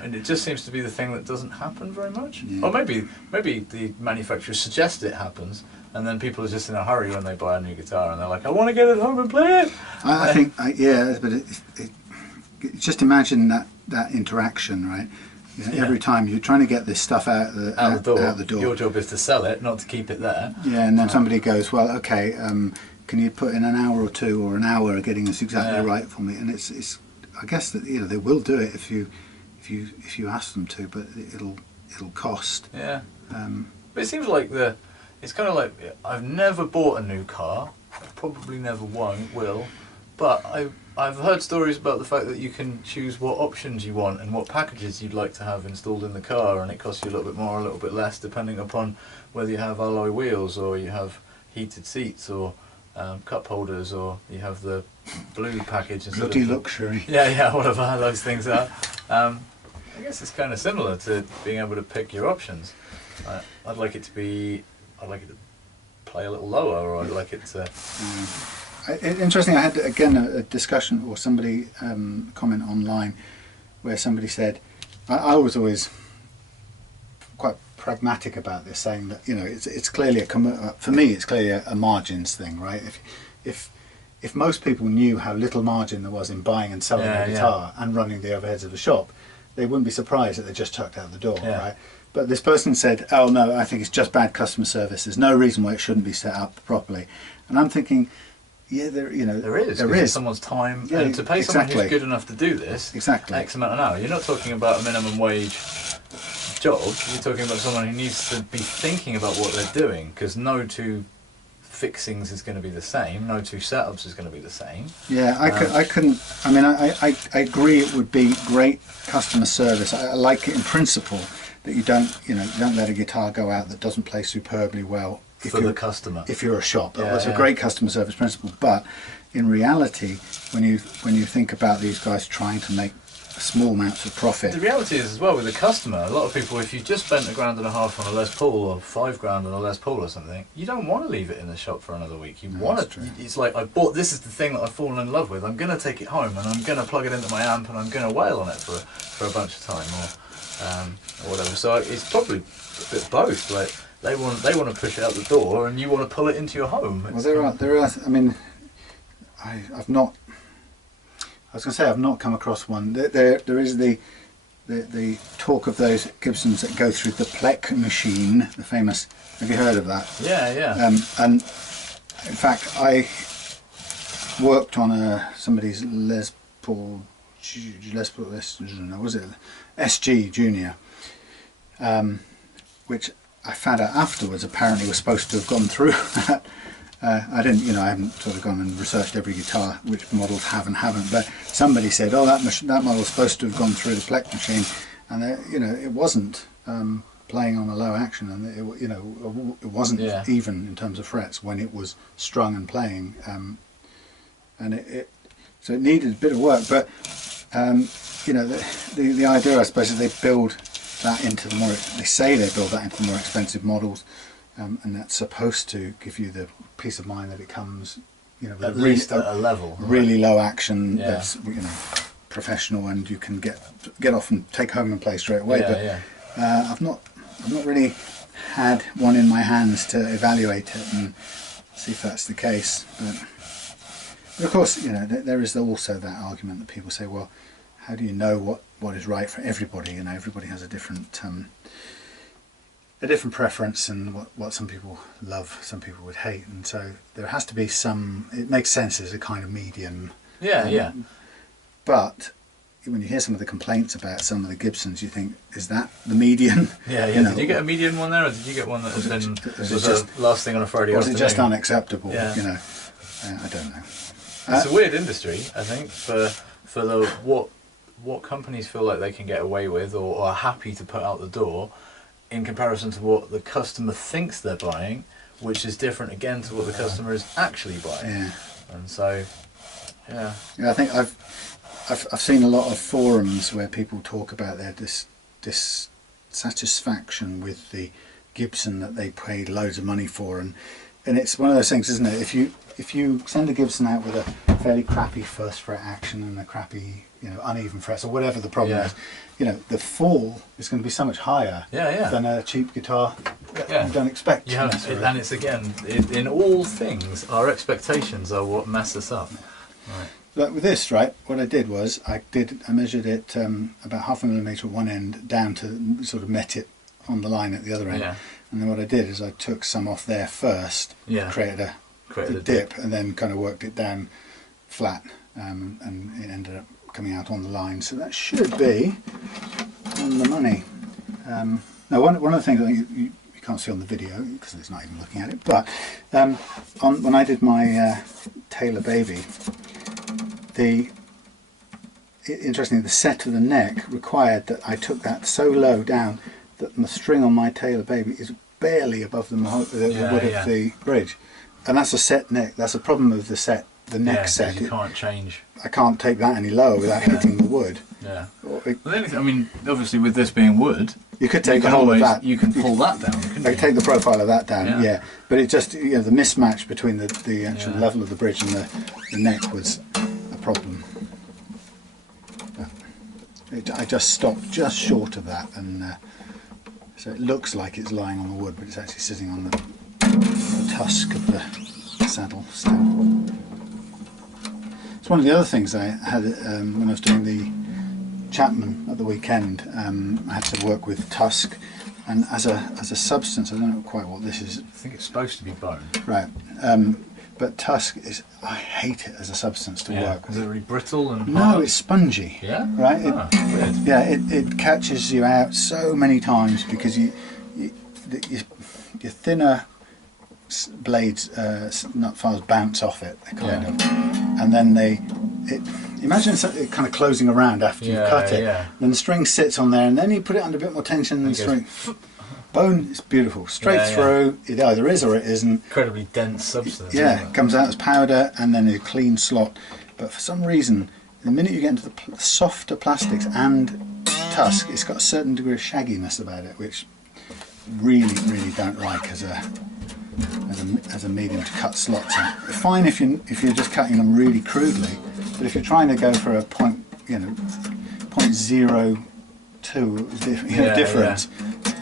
And it just seems to be the thing that doesn't happen very much. Or maybe the manufacturers suggest it happens, and then people are just in a hurry when they buy a new guitar and they're like, I want to get it home and play it. I think, but just imagine that interaction, right? Every time you're trying to get this stuff out the door. Your job is to sell it, not to keep it there. Yeah, and then somebody goes, well, okay, can you put in an hour or two or an hour getting this exactly right for me? And it's I guess that they will do it if you ask them to, but it'll cost. Yeah. But it seems like it's kind of like I've never bought a new car, probably never will, but I've heard stories about the fact that you can choose what options you want and what packages you'd like to have installed in the car, and it costs you a little bit more or a little bit less depending upon whether you have alloy wheels or you have heated seats or cup holders or you have the blue package. Bloody luxury. Yeah, whatever those things are. I guess it's kind of similar to being able to pick your options. I'd like it to play a little lower, or I'd like it to... Interesting, I had again a discussion or somebody comment online where somebody said, I was always quite pragmatic about this, saying that it's clearly for me it's clearly a margins thing, right? If most people knew how little margin there was in buying and selling a guitar and running the overheads of a shop, they wouldn't be surprised that they just chucked out the door, right? But this person said, oh no, I think it's just bad customer service. There's no reason why it shouldn't be set up properly. And I'm thinking, yeah, there is someone's time, and to pay someone who's good enough to do this X amount an hour. You're not talking about a minimum wage job. You're talking about someone who needs to be thinking about what they're doing, because no two fixings is going to be the same, no two setups is going to be the same. Yeah, I agree it would be great customer service. I like it in principle that you don't let a guitar go out that doesn't play superbly well for the customer. If you're a shop, that's a great customer service principle. But in reality, when you think about these guys trying to make small amounts of profit. The reality is as well with the customer, a lot of people, if you just spent £1.5 grand on a Les Paul or £5 grand on a Les Paul or something, you don't want to leave it in the shop for another week. You want to. It's like, this is the thing that I've fallen in love with. I'm going to take it home and I'm going to plug it into my amp and I'm going to wail on it for a bunch of time or whatever. So it's probably a bit both. Like they want to push it out the door and you want to pull it into your home. Well, there are. I mean, I've not. I was going to say I've not come across one. There is the talk of those Gibsons that go through the Plec machine, the famous. Have you heard of that? Yeah, yeah. And in fact, I worked on somebody's Les Paul. Was it SG Junior? Which I found out afterwards apparently was supposed to have gone through that. I didn't, I haven't sort of gone and researched every guitar, which models have and haven't, but somebody said, oh, that model's supposed to have gone through the Plec machine, and it wasn't playing on a low action, and it wasn't even in terms of frets when it was strung and playing, and so it needed a bit of work, but the idea, I suppose, is they build that into they say they build that into the more expensive models. And that's supposed to give you the peace of mind that it comes, with at least at a level, really low action that's professional, and you can get off and take home and play straight away. I've not really had one in my hands to evaluate it and see if that's the case. But of course, there is also that argument that people say, well, how do you know what is right for everybody? Everybody has a different preference, and what some people love, some people would hate, and so there has to be it makes sense as a kind of medium. But when you hear some of the complaints about some of the Gibsons, you think, is that the median? Did you get a median one there, or did you get one that was the last thing on a Friday afternoon? Was it just unacceptable? I don't know. It's a weird industry, I think, for what companies feel like they can get away with or are happy to put out the door, in comparison to what the customer thinks they're buying, which is different again to what the customer is actually buying. Yeah. And so, I think I've seen a lot of forums where people talk about their dissatisfaction with the Gibson that they paid loads of money for, and it's one of those things, isn't it? If you send a Gibson out with a fairly crappy first fret action and a crappy uneven frets or whatever the problem is, the fall is going to be so much higher than a cheap guitar that you don't expect. And it's again, in all things, our expectations are what mess us up. Right. But with this, right, what I did was I measured it about 0.5 millimetre at one end down to sort of met it on the line at the other end. Yeah. And then what I did is I took some off there first, created a dip, and then kind of worked it down flat, and it ended up coming out on the line. So that should be on the money. Now, one of the things that you can't see on the video because it's not even looking at it, but when I did my Taylor Baby, interestingly, the set of the neck required that I took that so low down that the string on my Taylor Baby is barely above the wood of the bridge, and that's a set neck. That's a problem with the neck set. You can't change. I can't take that any lower without hitting the wood. Yeah. I mean, obviously, with this being wood, you could take the whole of that. You can pull that down. I could take the profile of that down. Yeah. But it just the mismatch between the actual level of the bridge and the neck was a problem. I just stopped just short of that, and so it looks like it's lying on the wood, but it's actually sitting on the tusk of the saddle still. It's one of the other things I had when I was doing the Chapman at the weekend. I had to work with tusk, and as a substance, I don't know quite what this is. I think it's supposed to be bone. Right. But tusk I hate it as a substance to work with. Is it really brittle and No, hard? It's spongy. Yeah? Right? Weird. It catches you out so many times because your thinner blades, nut files bounce off it, kind of. And then imagine it kind of closing around after you cut it. Yeah. Then the string sits on there, and then you put it under a bit more tension, and the string... Bone is beautiful, straight through. It either is or it isn't. Incredibly dense substance. It comes out as powder and then a clean slot. But for some reason, the minute you get into the softer plastics and tusk, it's got a certain degree of shagginess about it, which really don't like as a medium to cut slots in. Fine if you're just cutting them really crudely, but if you're trying to go for a point, you know, 0.02 difference,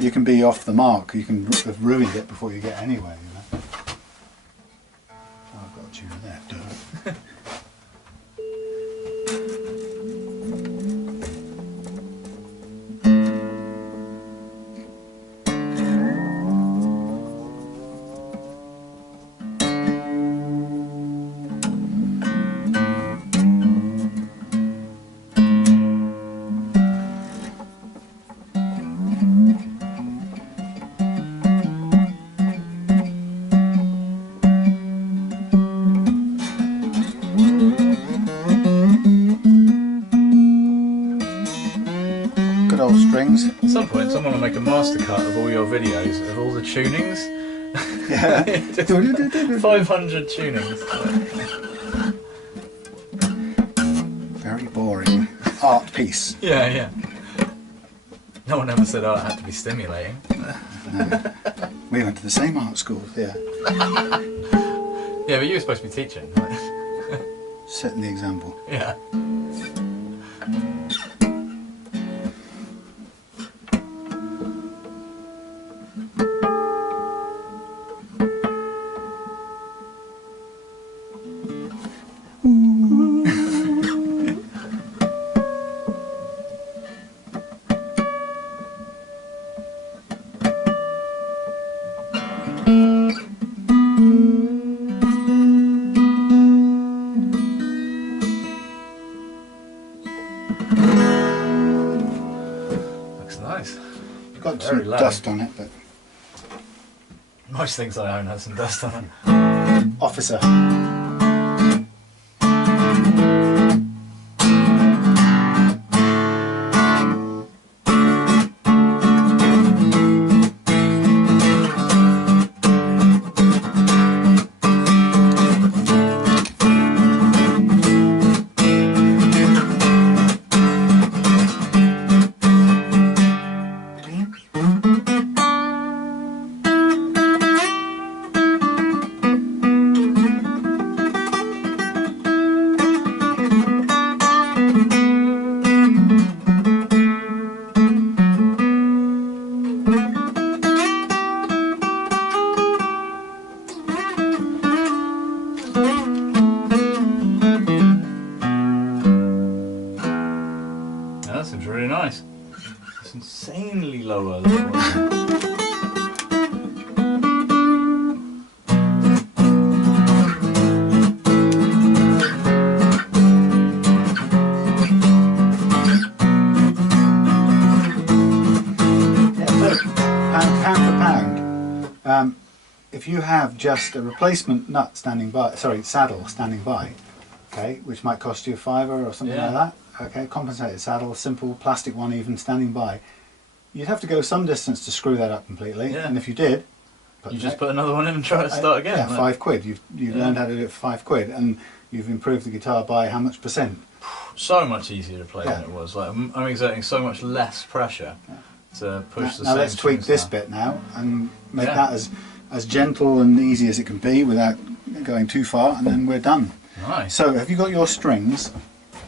you can be off the mark. You can have ruined it before you get anywhere. You know? Oh, I've got a tune there. Duh. Good old strings. At some point, someone will make a master cut of all your videos of all the tunings. Yeah. 500 tunings. Very boring art piece. Yeah. No one ever said art had to be stimulating. No. We went to the same art school, yeah. Yeah, but you were supposed to be teaching. Setting the example. Yeah. Looks nice. Got Very some low. dust on it, but Most things I own have some dust on them. officer. That seems really nice. It's insanely lower than it was. Pound for pound, if you have just a replacement nut standing by, saddle standing by, okay, which might cost you a £5 or something like that, okay, compensated saddle, simple plastic one even standing by, you'd have to go some distance to screw that up completely, and if you did, you just put another one in and try to start again. Yeah, £5. You've learned how to do it for £5, and you've improved the guitar by how much percent? So much easier to play than it was. Like I'm exerting so much less pressure to push the Now same let's tweak strings this down. bit now and make that as gentle and easy as it can be without going too far, and then we're done. Nice. So have you got your strings?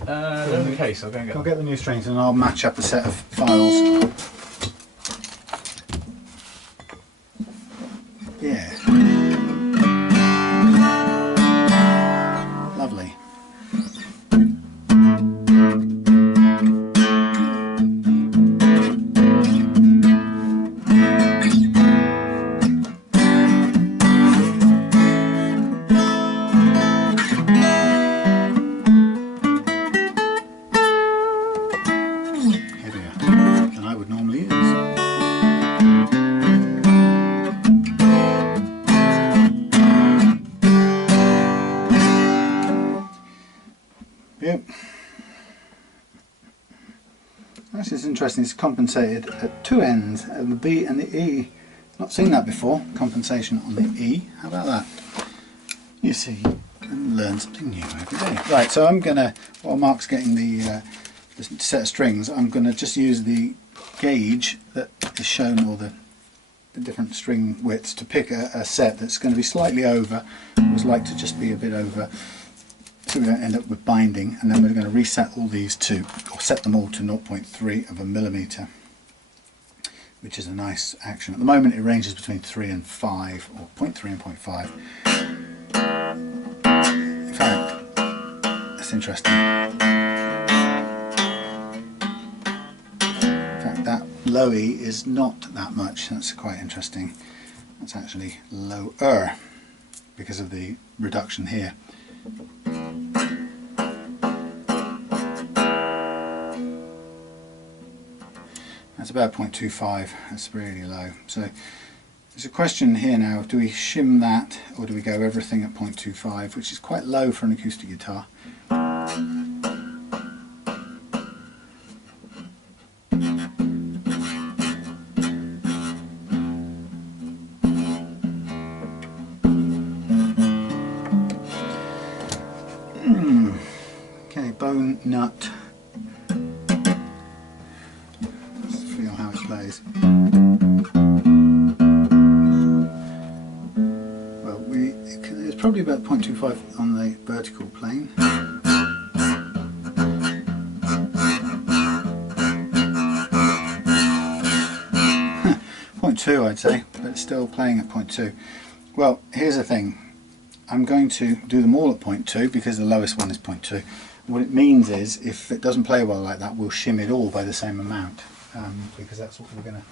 They're in the case. I'll go and get I'll them. get the new strings and I'll match up a set of files. Yeah. Lovely. Heavier than I would normally use. Yep. This is interesting. It's compensated at two ends, the B and the E. Not seen that before. Compensation on the E. How about that? You see, and learn something new every day. Right, so I'm gonna, while Mark's getting the set of strings, I'm gonna just use the gauge that is shown, or the different string widths, to pick a set that's going to be slightly over. I always like to just be a bit over, so we don't end up with binding. And then we're going to reset all these to, or set them all to 0.3 of a millimetre, which is a nice action. At the moment it ranges between 3 and 5, or 0.3 and 0.5. In fact, that's interesting. In fact, that low E is not that much. That's quite interesting. That's actually lower because of the reduction here. That's about 0.25. That's really low. So there's a question here now: do we shim that, or do we go everything at 0.25, which is quite low for an acoustic guitar? Okay, bone nut. Let's feel how it plays. Well, it's probably about 0.25 on the vertical plane. 0.2 I'd say, but it's still playing at 0.2. Well, here's the thing. I'm going to do them all at 0.2 because the lowest one is 0.2. What it means is, if it doesn't play well like that, we'll shim it all by the same amount, because that's what we're going to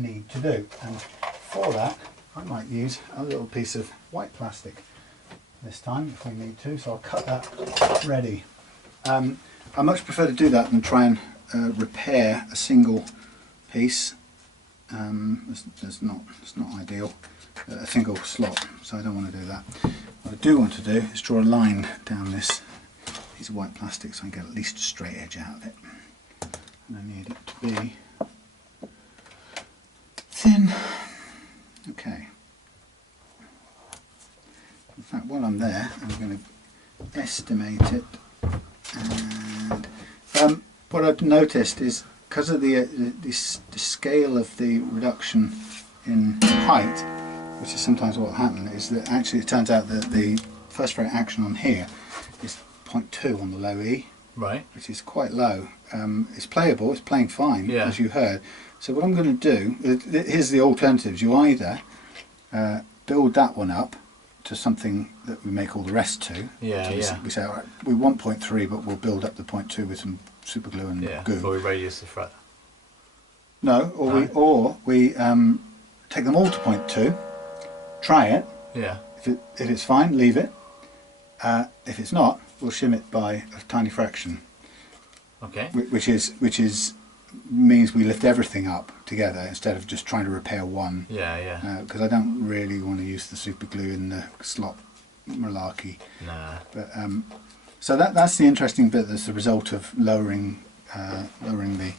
need to do. And for that, I might use a little piece of white plastic this time if we need to, so I'll cut that ready. I much prefer to do that than try and repair a single piece. It's not ideal. A single slot, so I don't want to do that. What I do want to do is draw a line down this piece of white plastic so I can get at least a straight edge out of it. And I need it to be thin. Okay. In fact, while I'm there, I'm going to estimate it. And what I've noticed is, because of the scale of the reduction in height, which is sometimes what will happen, is that actually it turns out that the first fret action on here is 0.2 on the low E, right, which is quite low. It's playable, it's playing fine, yeah, as you heard. So what I'm going to do, here's the alternatives. You either build that one up to something that we make all the rest to. Yeah, so we say, all right, we want 0.3, but we'll build up the 0.2 with some super glue and goo. Or we radius the fret. No, or we take them all to 0.2, try it. Yeah. If it's fine, leave it. If it's not, we'll shim it by a tiny fraction. Okay. Which means we lift everything up together instead of just trying to repair one. Yeah, yeah. Because I don't really want to use the super glue in the slot malarkey. Nah. But so that's the interesting bit. That's the result of lowering the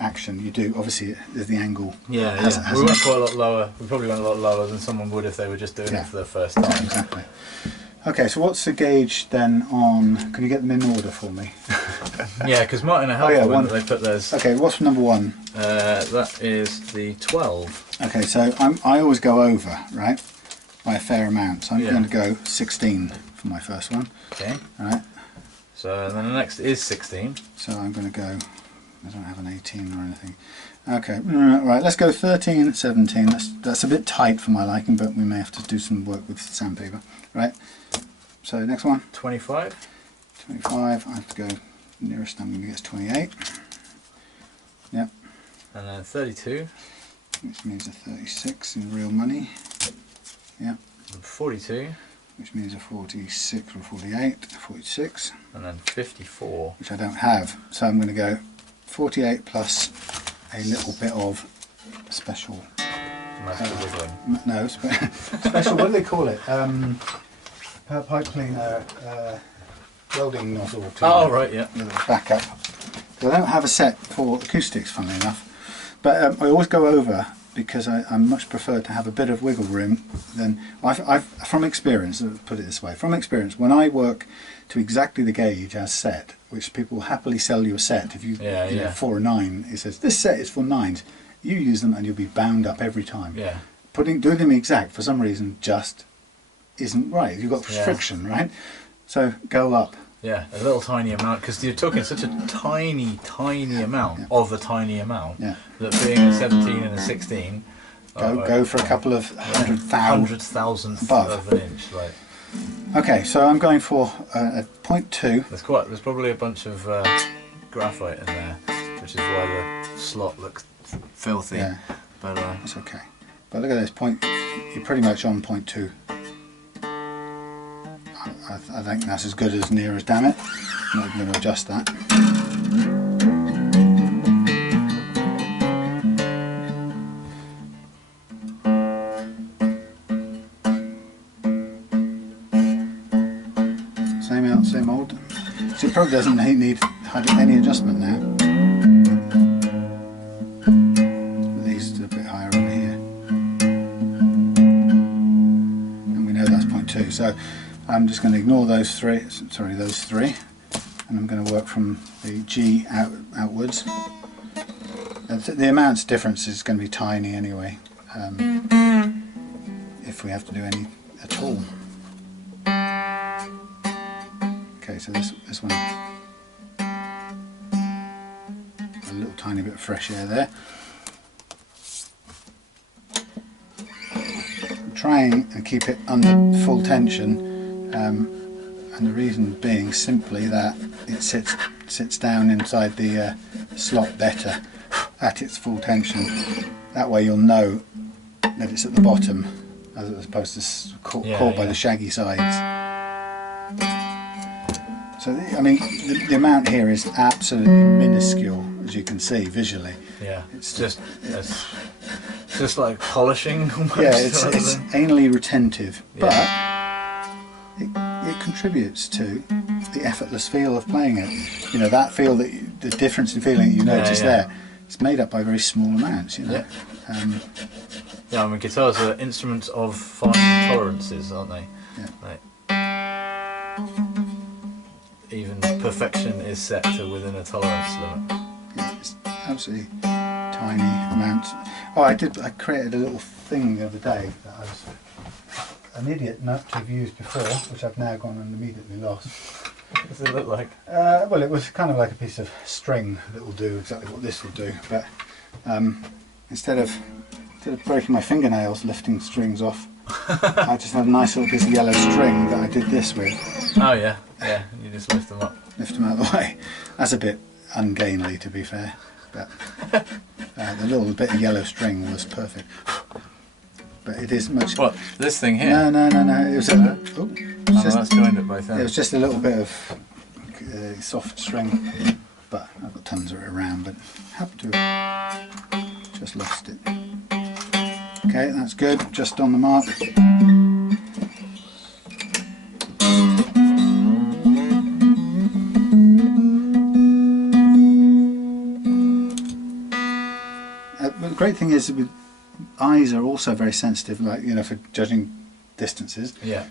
action. You do, obviously, there's the angle. Yeah, yeah. We went quite a lot lower. We probably went a lot lower than someone would if they were just doing it for the first time. Exactly. Okay, so what's the gauge then on? Can you get them in order for me? Yeah, because Martin are helpful when they put theirs. Okay, what's number one? That is the 12. Okay, so I always go over, right, by a fair amount. So I'm going to go 16 for my first one. Okay. All right. So then the next is 16. So I'm going to go. I don't have an 18 or anything. Okay, right, let's go 13, 17. That's a bit tight for my liking, but we may have to do some work with sandpaper. Right, so next one. 25. 25, I have to go nearest I'm going to get is 28. Yep. And then 32. Which means a 36 in real money. Yep. And 42. Which means a 46 or 48, 46. And then 54. Which I don't have, so I'm going to go 48 plus a little bit of special. No, special. What do they call it? Pipe cleaner, welding nozzle cleaner. Oh right, yeah. Backup. So I don't have a set for acoustics, funnily enough, but I always go over because I much prefer to have a bit of wiggle room than from experience. Put it this way: from experience, when I work to exactly the gauge as set, which people will happily sell you a set if you, you know, for a 9, it says this set is for 9s. You use them and you'll be bound up every time. Yeah. Doing them exact for some reason just isn't right. You've got friction, right? So go up. Yeah, a little tiny amount, because you're talking such a tiny amount of a tiny amount that being a 17 and a 16, go for a couple of hundred thousandths of an inch. Like. Okay, so I'm going for a 0.2. There's probably a bunch of graphite in there, which is why the slot looks filthy. Yeah, but that's okay. But look at this point. You're pretty much on 0.2. I think that's as good as near as, damn it. I'm not going to adjust that. Same out, same old. So it probably doesn't need any adjustment now. At least a bit higher over here. And we know that's 0.2. So I'm just going to ignore those three, and I'm going to work from the G outwards. The amounts difference is going to be tiny anyway, if we have to do any at all. Okay, so this one, a little tiny bit of fresh air there. I'm trying and keep it under full tension. And the reason being simply that it sits down inside the slot better at its full tension. That way you'll know that it's at the bottom as opposed to caught by the shaggy sides. So I mean the amount here is absolutely minuscule, as you can see visually. Yeah, it's just like polishing almost. Yeah, it's anally retentive, but it contributes to the effortless feel of playing it. You know, that feel, the difference in feeling that you notice there, it's made up by very small amounts, you know. Yeah, I mean, guitars are instruments of fine tolerances, aren't they? Yeah. Like, even perfection is set to within a tolerance limit. Yeah, it's absolutely tiny amounts. Oh, I created a little thing the other day that I was an idiot not to have used before, which I've now gone and immediately lost. What does it look like? Well, it was kind of like a piece of string that will do exactly what this will do, but instead of breaking my fingernails lifting strings off, I just had a nice little piece of yellow string that I did this with. Oh yeah, you just lift them up. Lift them out of the way. That's a bit ungainly, to be fair, but the little bit of yellow string was perfect. But it is much. What, this thing here? No. It was that's joined at both ends. It was just a little bit of soft string, but I've got tons of it around. But happen to have just lost it. Okay, that's good. Just on the mark. The great thing is with eyes are also very sensitive, like, you know, for judging distances. Yeah.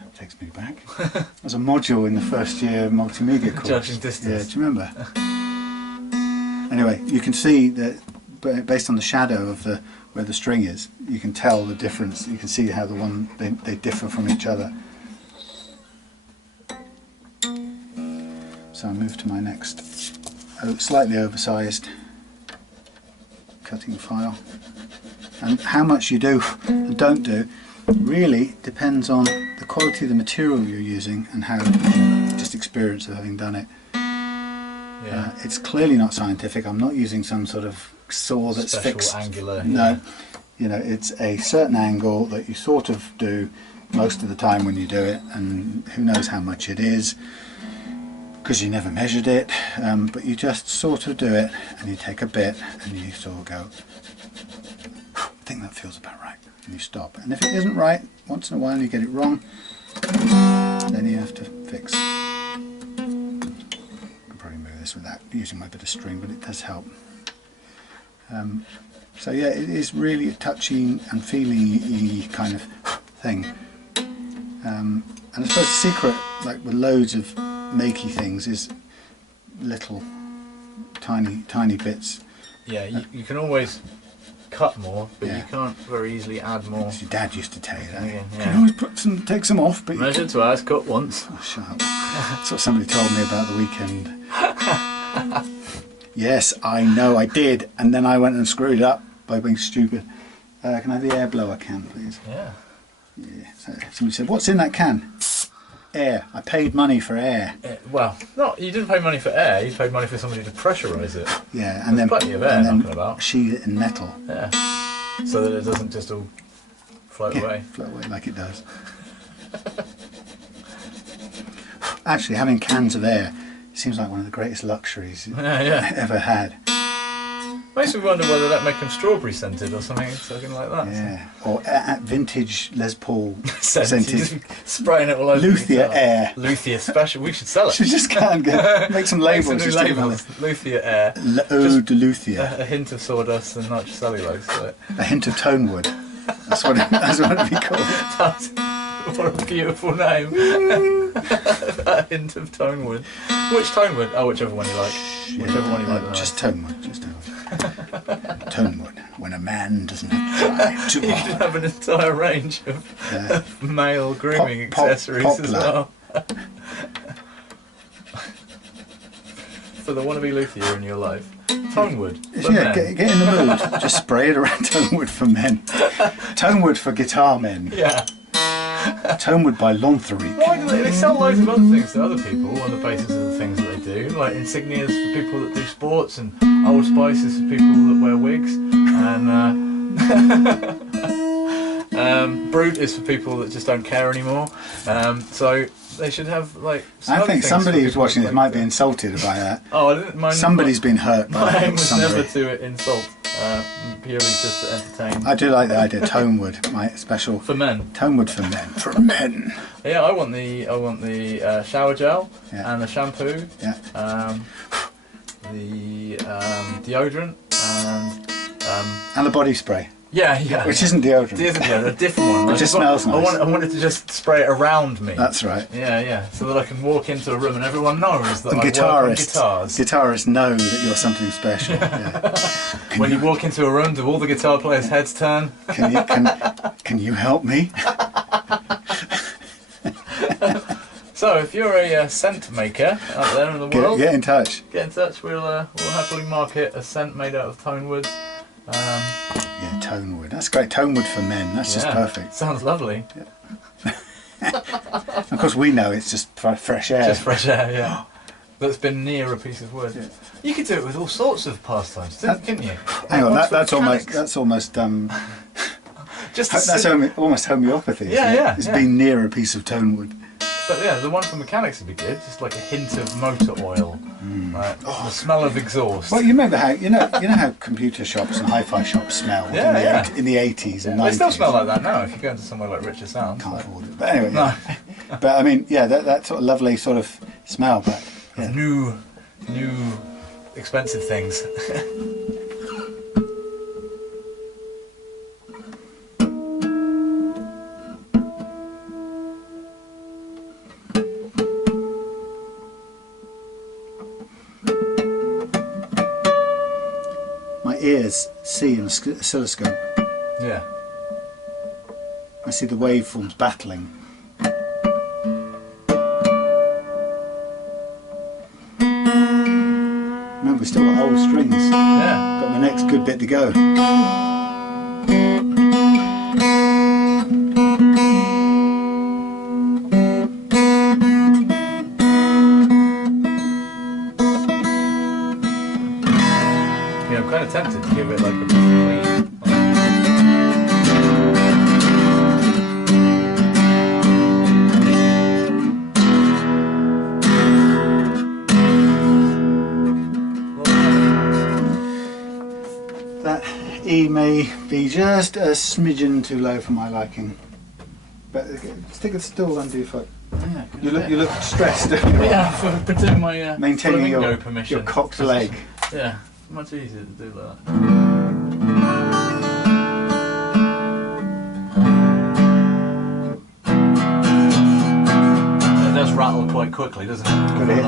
That takes me back. There's a module in the first year multimedia course. Judging distance. Yeah, do you remember? Anyway, you can see that based on the shadow of where the string is, you can tell the difference. You can see how they differ from each other. So I move to my next slightly oversized cutting file. And how much you do and don't do really depends on the quality of the material you're using and how just experience of having done it. Yeah. It's clearly not scientific. I'm not using some sort of saw that's special fixed. Angular. No, you know, it's a certain angle that you sort of do most of the time when you do it, and who knows how much it is because you never measured it, but you just sort of do it, and you take a bit and you sort of go, I think that feels about right, and you stop. And if it isn't right, once in a while you get it wrong, then you have to fix. I can probably move this without using my bit of string, but it does help. So yeah, it is really a touchy and feely kind of thing. And I suppose the secret, like with loads of makey things, is little tiny bits. Yeah, you can always cut more, but Yeah. you can't very easily add more. As your dad used to tell you that. Yeah. You can always take some off, but Measure twice, cut once. Oh, shut up. That's what somebody told me about the weekend. Yes, I know I did, and then I went and screwed up by being stupid. Can I have the air blower can, please? Yeah. Yeah. So somebody said, "What's in that can?" Air. I paid money for air. Well, no, you didn't pay money for air. You paid money for somebody to pressurise it. Yeah, and then plenty of air and then knocking about. sheathe it in metal. Yeah. So that it doesn't just all float away. Float away like it does. Actually, having cans of air seems like one of the greatest luxuries Yeah. ever had. Makes me wonder whether that make them strawberry scented or something like that. Yeah, or vintage Les Paul Scented. scented Spraying it all over. Luthier the guitar. air. Luthier special. We should sell it. She just can't make some Make labels. some new just stick them on labels. Luthier air. there. Eau de Luthier. A hint of sawdust and nitrocellulose. So. A hint of tonewood. That's what it'd be called. What a beautiful name. A hint of tonewood. Which tonewood? Oh, whichever one you like. Whichever one you like. Just tonewood. Just tonewood. Tonewood. When a man doesn't have time to You should have an entire range of male grooming accessories as well. For the wannabe luthier in your life. Tonewood. For Yeah, men. get in the mood. Just spray it around. Tonewood for men. Tonewood for guitar men. Yeah. Tonewood by Lontheric. Why do they sell loads of other things to other people on the basis of the things that they do? Like insignias for people that do sports, and Old Spices for people that wear wigs, and Brute is for people that just don't care anymore. So they should have like. I think somebody who's watching this like might be insulted by that. Oh, I didn't mind. Somebody's been hurt by My that. aim was Somebody. never to insult, purely just to entertain. I do like the idea. Tonewood, my special. For men. Tonewood for men. For men. Yeah, I want the shower gel Yeah. and the shampoo. Yeah. The deodorant And the body spray, yeah, which isn't deodorant. It isn't deodorant, a different one. It just smells nice. I wanted to just spray it around me. That's right. Yeah, so that I can walk into a room and everyone knows that The I work on guitars. guitarists know that you're something special. Yeah. When you walk into a room, do all the guitar players' heads turn? Can you help me? So, if you're a scent maker out there in the world, Get in touch. get in touch. We'll happily market a scent made out of tonewood. Yeah, tonewood. That's great. Tonewood for men. That's just perfect. Sounds lovely. Of course, we know it's just fresh air. Just fresh air, yeah. That's been near a piece of wood. Yeah. You could do it with all sorts of pastimes, couldn't you? Hang on, Ones for that's mechanics. almost Just that's almost homeopathy. Yeah, isn't it? yeah, It's yeah. been near a piece of tonewood. But yeah, the one for mechanics would be good. Just like a hint of motor oil, right? The smell of exhaust. Well, you remember how you know how computer shops and hi-fi shops smell in the 80s and 90s. They still smell like that now. If you go into somewhere like Richer Sound. Can't afford it. But anyway, No. yeah. But I mean, yeah, that sort of lovely sort of smell. But yeah. New, expensive things. My ears see an oscilloscope. Yeah. I see the waveforms battling. Remember, we've still got old strings. Yeah. Got the next good bit to go. Yeah, I'm kind of tempted to give it like a clean. That E may be just a smidgen too low for my liking. But stick it still under your foot. Yeah, You look stressed. Yeah, for doing my Maintaining flamingo your permission. cocked leg. Yeah, much easier to do that. on quite quickly, doesn't it? Got it,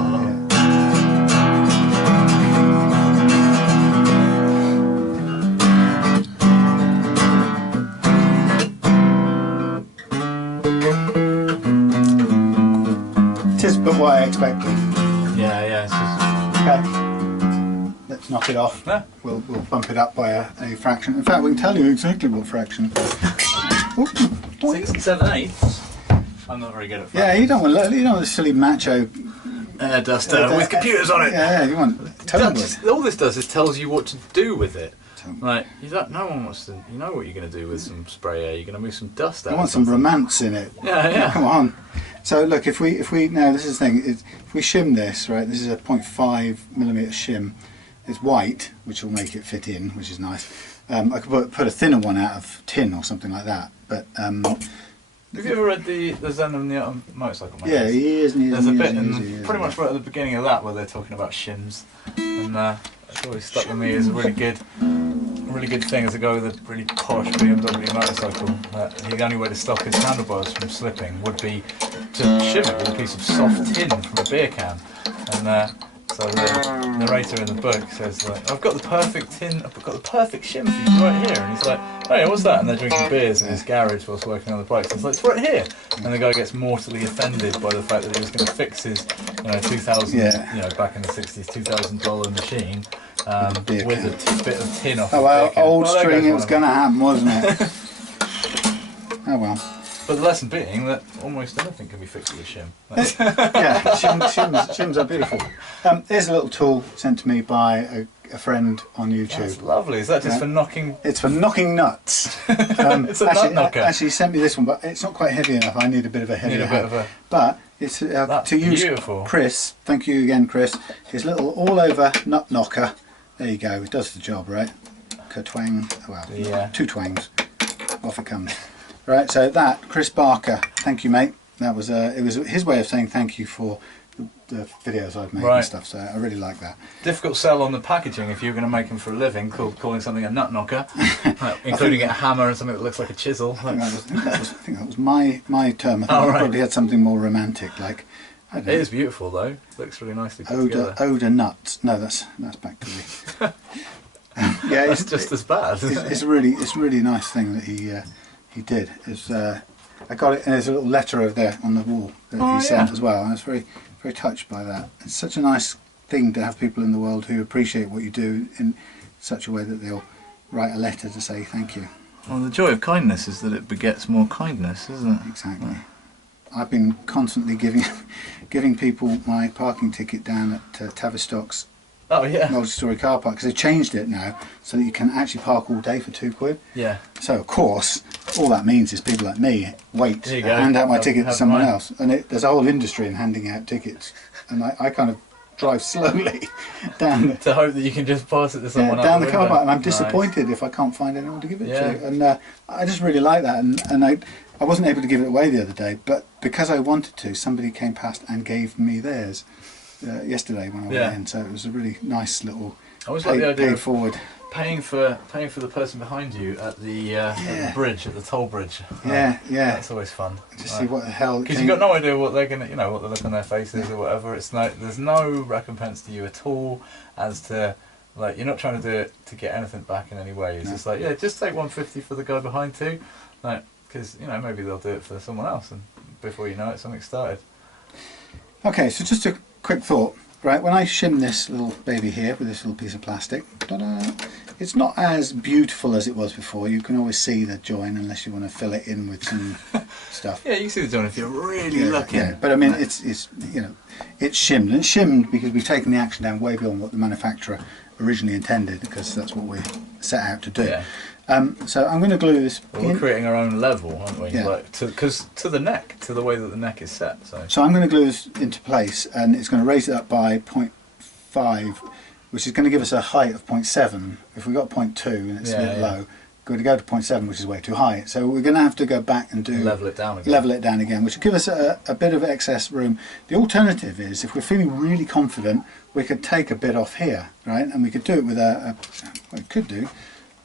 Tis but what I expected. Yeah, it's just... Okay. Let's knock it off. Yeah. We'll bump it up by a fraction. In fact, we can tell you exactly what fraction. 6 and 7 eighths. I'm not very good at fractions. Yeah, you don't want the silly macho duster with computers on it. Yeah, you want tone wood. All this does is tells you what to do with it. Like, no one wants to. You know what you're going to do with some spray air. You're going to move some dust out. I want some romance in it. Yeah. Come on. So look, if we now this is the thing. If we shim this, right? This is a 0.5mm shim. It's white, which will make it fit in, which is nice. I could put a thinner one out of tin or something like that. But have you ever read the Zen and the Motorcycle Man? Yeah, he is. There's a bit pretty much right at the beginning of that where they're talking about shims, and it's always stuck with me as a really good thing as a guy with a really posh BMW motorcycle. The only way to stop his handlebars from slipping would be to shim it with a piece of soft tin from a beer can. And so the narrator in the book says, like, I've got the perfect shim for you right here. And he's like, oh yeah, what's that? And they're drinking beers in his garage whilst working on the bikes. It's like, it's right here. And the guy gets mortally offended by the fact that he was going to fix his, $2,000, back in the 60s, $2,000 machine with a bit of tin off. Oh well, old string, it was going to happen, wasn't it? Oh well. But the lesson being that almost anything can be fixed with a shim. Yeah, shims are beautiful. Here's a little tool sent to me by a friend on YouTube. That's lovely. Is that just for knocking? It's for knocking nuts. It's a nut knocker. Actually, he sent me this one, but it's not quite heavy enough. I need a bit of a heavier hand. But it's to use beautiful. Chris. Thank you again, Chris. His little all-over nut knocker. There you go. It does the job, right? Twang. Well, yeah. 2 twangs. Off it comes. Right, so that, Chris Barker, thank you mate. That was it was his way of saying thank you for the videos I've made and stuff, so I really like that. Difficult sell on the packaging if you're going to make them for a living, calling something a nut knocker, including a hammer and something that looks like a chisel. I think that was my term. I think I probably had something more romantic, like, I don't know. It is beautiful though, looks really nicely put together. Odor nuts. No, that's back to me. Yeah, it's just as bad. It's a really nice thing that he did. I got it, and there's a little letter over there on the wall that he sent as well. I was very touched by that. It's such a nice thing to have people in the world who appreciate what you do in such a way that they'll write a letter to say thank you. Well, the joy of kindness is that it begets more kindness, isn't it? Exactly. I've been constantly giving people my parking ticket down at Tavistock's multi-storey car park, because they've changed it now so that you can actually park all day for £2. Yeah. So of course, all that means is people like me wait and hand out my ticket to someone else, and there's a whole industry in handing out tickets, and I kind of drive slowly down to hope that you can just pass it to someone else down the car park, and I'm disappointed if I can't find anyone to give it to. And I just really like that, and I wasn't able to give it away the other day, but because I wanted to, somebody came past and gave me theirs yesterday when I went in. So it was a really nice little I always like the idea of forward. Paying for the person behind you at the bridge, at the toll bridge. Yeah. That's always fun. Just see what the hell. Because you've got no idea what they're gonna, what the look on their faces or whatever. There's no recompense to you at all, as to, like, you're not trying to do it to get anything back in any way. It's just like, just take 150 for the guy behind too, like, because maybe they'll do it for someone else, and before you know it, something started. Okay, so just a quick thought. Right, when I shim this little baby here with this little piece of plastic, it's not as beautiful as it was before. You can always see the join unless you want to fill it in with some stuff. Yeah, you can see the join if you're really lucky. Yeah, but I mean, it's shimmed, and it's shimmed because we've taken the action down way beyond what the manufacturer originally intended, because that's what we set out to do. Yeah. So I'm going to glue this. We're creating our own level, aren't we? Yeah. Like, to the neck, to the way that the neck is set. So I'm going to glue this into place, and it's going to raise it up by 0.5, which is going to give us a height of 0.7. If we got 0.2 and it's a bit low, we're going to go to 0.7, which is way too high. So we're going to have to go back and level it down again, which will give us a bit of excess room. The alternative is, if we're feeling really confident, we could take a bit off here, right? And we could do it with what we could do.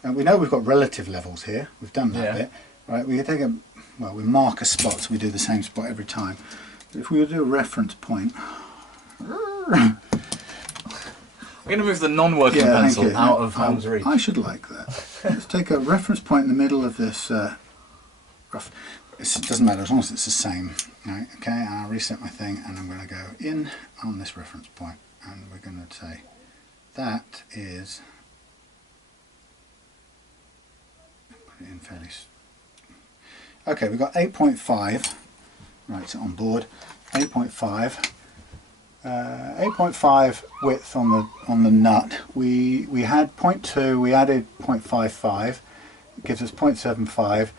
We know we've got relative levels here. We've done that bit, right? We could take we mark a spot, so we do the same spot every time. If we were to do a reference point, I'm going to move the non-working pencil out of harm's reach. I should like that. Let's take a reference point in the middle of this rough. It doesn't matter as long as it's the same. Right, okay, and I'll reset my thing and I'm going to go in on this reference point and we're going to say that is, put it in fairly, okay, we've got 8.5, right, so on board, 8.5. 8.5 width on the nut. We had 0.2. We added 0.55. It gives us 0.75.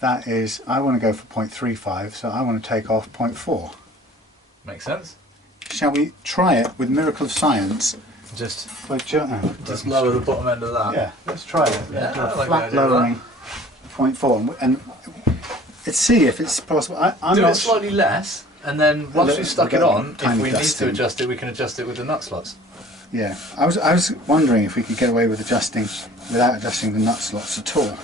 That is, I want to go for 0.35, so I want to take off 0.4. Makes sense. Shall we try it with miracle of science? Just lower the bottom end of that. Yeah, let's try it. Yeah, do a I like flat the idea of lowering 0.4, and let's see if it's possible. I'm do not it slightly less. And then once we've stuck it on, if we need dusting. to adjust it, we can adjust it with the nut slots. Yeah, I was wondering if we could get away with adjusting without adjusting the nut slots at all.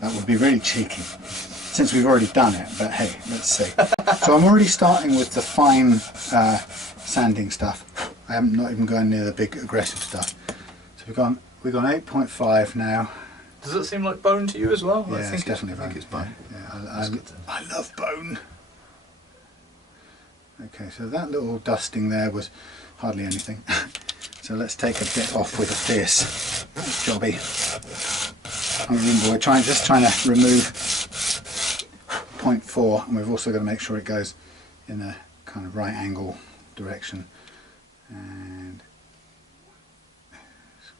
That would be really cheeky, since we've already done it. But hey, let's see. So I'm already starting with the fine sanding stuff. I am not even going near the big aggressive stuff. So we've gone 8.5 now. Does it seem like bone to you as well? Yeah, I think it's definitely I bone. think it's bone. Yeah, I love bone. Okay, so that little dusting there was hardly anything. So let's take a bit off with a fierce jobby. And remember, we're just trying to remove 0.4, and we've also got to make sure it goes in a kind of right angle direction. And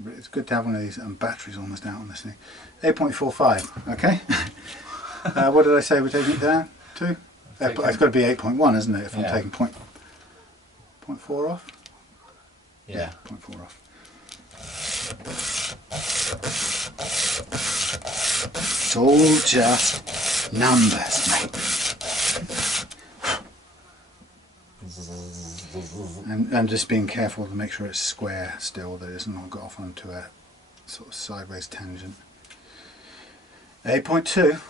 it's good to have one of these, and battery's almost out on this thing. 8.45, okay. What did I say we're taking it down to? It's got to be 8.1, isn't it? If I'm taking 0.4 off? Yeah. 0.4 off. It's all just numbers, mate. And just being careful to make sure it's square still, that it's not got off onto a sort of sideways tangent. 8.2.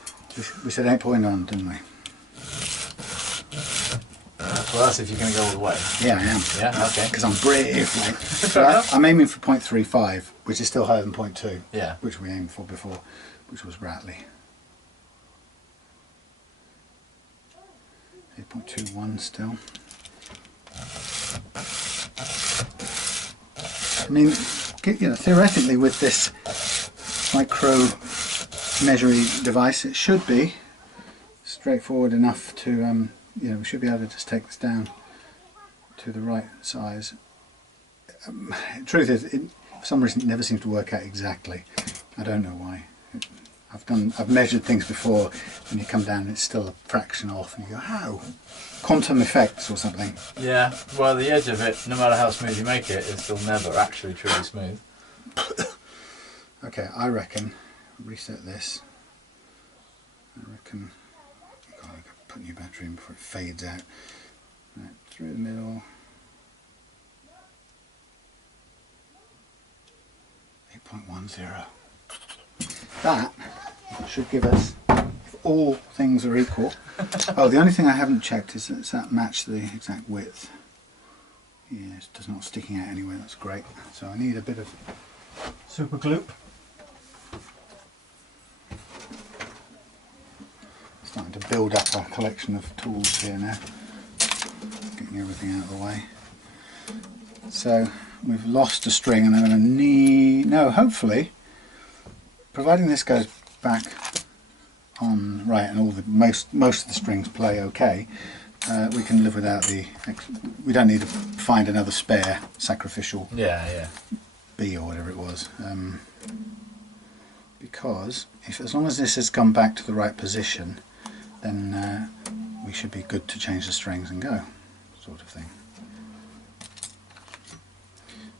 We said 8.1, didn't we? Well, that's if you're going to go all the way. Yeah, I am. Yeah, okay. Because I'm brave, mate. So I'm aiming for 0.35, which is still higher than 0.2. Yeah. Which we aimed for before, which was Ratley. 8.21 still. I mean, you know, theoretically with this micro measuring device, it should be straightforward enough to, you know, we should be able to just take this down to the right size. Truth is, for some reason it never seems to work out exactly. I don't know why. I've measured things before and you come down and it's still a fraction off and you go, how? Quantum effects or something. Yeah, well the edge of it, no matter how smooth you make it, is still never actually truly smooth. Okay, I reckon, reset this. I reckon, God, I've got to put new battery in before it fades out. Right, through the middle. 8.10. That should give us, if all things are equal. Oh, the only thing I haven't checked is does that match the exact width. Yes, it's not sticking out anywhere, that's great. So I need a bit of super glue. Starting to build up a collection of tools here now. Getting everything out of the way. So we've lost a string and I'm going to need, no, hopefully, providing this goes back on right and all the most of the strings play okay, we can live without the, we don't need to find another spare sacrificial B or whatever it was, because as long as this has come back to the right position, then we should be good to change the strings and go, sort of thing.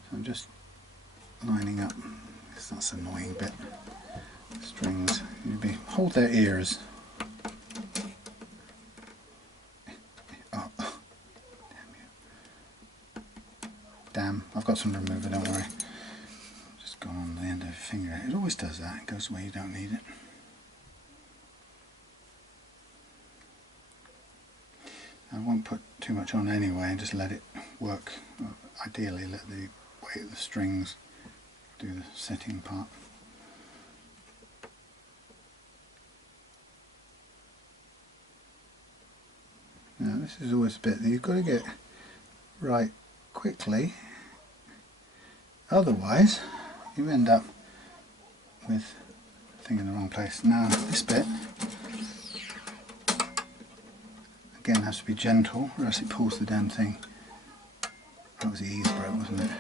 So I'm just lining up, that's an annoying bit. Strings, hold their ears. Oh, damn you. Damn, I've got some remover, don't worry. Just gone on the end of your finger. It always does that, it goes where you don't need it. I won't put too much on anyway and just let it work. Ideally let the weight of the strings do the setting part. Now this is always a bit that you've got to get right quickly, otherwise you end up with the thing in the wrong place. Now this bit again has to be gentle or else it pulls the damn thing. That was the ease broke, wasn't it?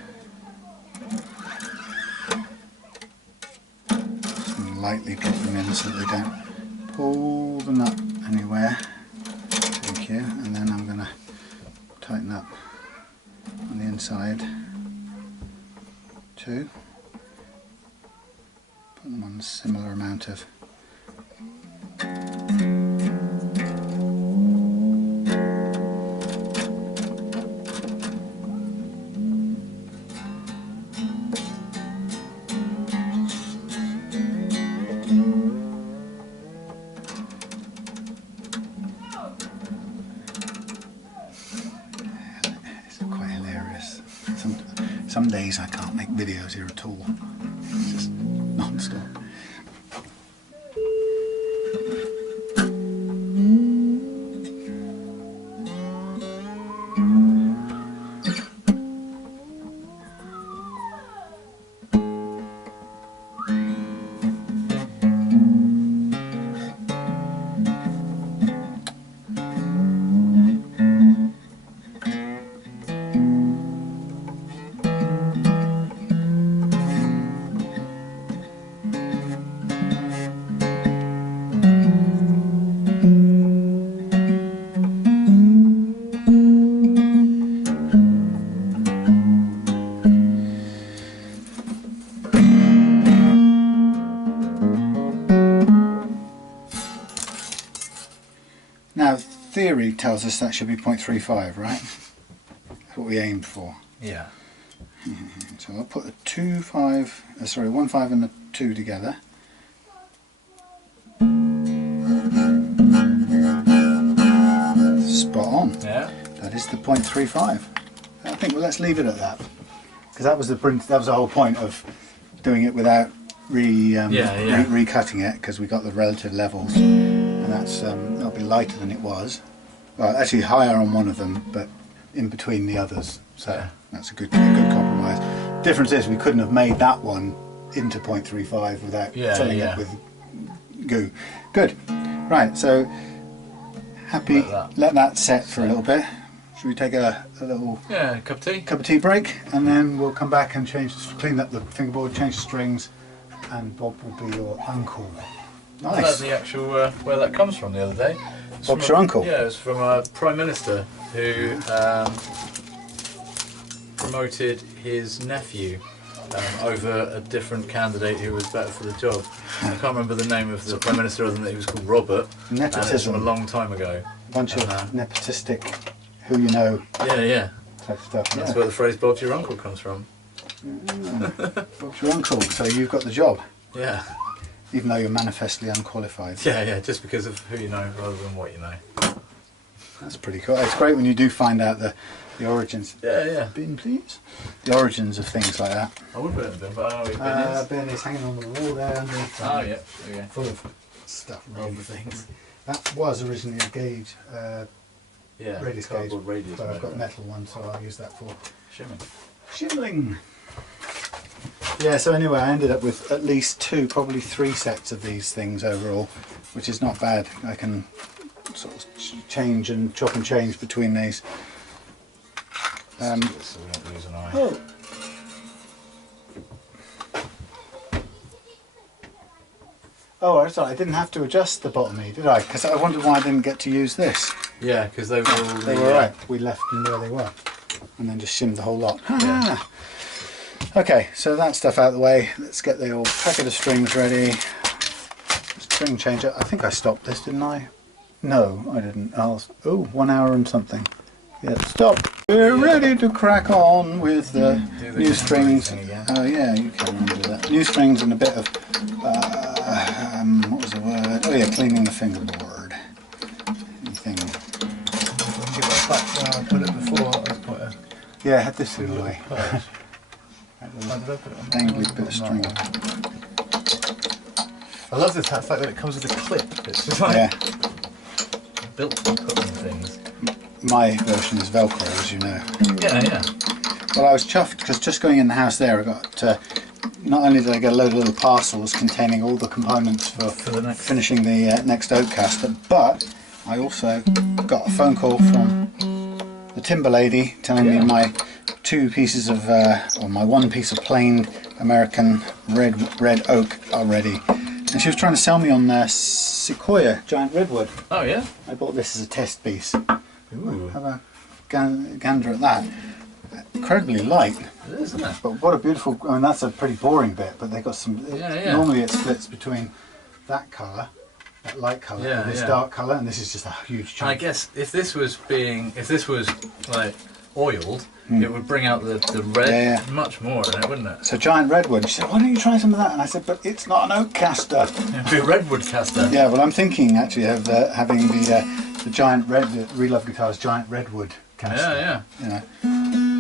Just going to lightly drop them in so that they don't pull the nut anywhere. Thank you. And then I'm going to tighten up on the inside too. Put them on a similar amount of Some days I can't make videos here at all. It's just non-stop. Now theory tells us that should be 0.35, right? That's what we aimed for. Yeah. So I'll put a 1.5 and a 2 together. Spot on. Yeah. That is the 0.35. I think well, let's leave it at that, because that was the whole point of doing it without recutting it, because we got the relative levels, and that's that'll be lighter than it was. Well, actually higher on one of them, but in between the others. So yeah. That's a good compromise. Difference is we couldn't have made that one into 0.35 without filling it with goo. Good. Right. So happy. Let that set for a little bit. Should we take a little cup of tea break, and then we'll come back and clean up the fingerboard, change the strings, and Bob will be your uncle. Nice. Well, that's the actual where that comes from the other day. Bob's your uncle? Yeah, it was from a Prime Minister who promoted his nephew over a different candidate who was better for the job. I can't remember the name of the Prime Minister other than that he was called Robert. Nepotism. From a long time ago. A bunch of nepotistic, who you know. Yeah. Type stuff. That's where the phrase "Bob's your uncle" comes from. Bob's your uncle, so you've got the job. Yeah. Even though you're manifestly unqualified. Yeah, just because of who you know rather than what you know. That's pretty cool. It's great when you do find out the origins. Yeah. Bin, please. The origins of things like that. I would put it in the bin, but I don't know where your bin is. Bin is hanging on the wall there. Underneath, oh, yeah. Okay. Full of stuff. Other things. That was originally a gauge. Radius gauge. Radius, but I've got a metal one, so I'll use that for shimming. Yeah, so anyway, I ended up with at least 2, probably 3 sets of these things overall, which is not bad. I can sort of change and chop and change between these. So we don't lose an eye. Oh, sorry, I didn't have to adjust the bottom E, did I? Because I wondered why I didn't get to use this. Yeah, because they were all They were right. We left them where they were. And then just shimmed the whole lot. Yeah. Okay, so that stuff out of the way. Let's get the old packet of strings ready. String changer. I think I stopped this, didn't I? No, I didn't. 1 hour and something. Yeah, stop. We're ready to crack on with the new strings. Oh yeah, you can do that. New strings and a bit of, what was the word? Oh yeah, cleaning the fingerboard. Anything. back when I put it before, that was quite a Yeah, I had this in the way. perch. That Why did I put it on? dangly bit of string. I love the fact that it comes with a clip. It's just like Yeah, built to put on things. my version is Velcro, as you know. Yeah, yeah. Well, I was chuffed because just going in the house there, I got not only did I get a load of little parcels containing all the components for the next. finishing the next oak caster, but I also got a phone call from the timber lady telling me my 2 pieces of, or my 1 piece of plain American red oak are ready. And she was trying to sell me on Sequoia giant redwood. Oh yeah. I bought this as a test piece. Ooh. Have a gander at that. Incredibly light. It is, isn't it? But what a beautiful, I mean that's a pretty boring bit, but they got some, normally it splits between that colour, that light colour, and this dark colour, and this is just a huge chunk. And I guess if this was like oiled, it would bring out the red much more in it, wouldn't it? So giant redwood, she said, why don't you try some of that? And I said, but it's not an oak caster. It'd be a redwood caster. Yeah, well I'm thinking actually of having the giant Real Love Guitars giant redwood caster. Yeah, yeah. You know.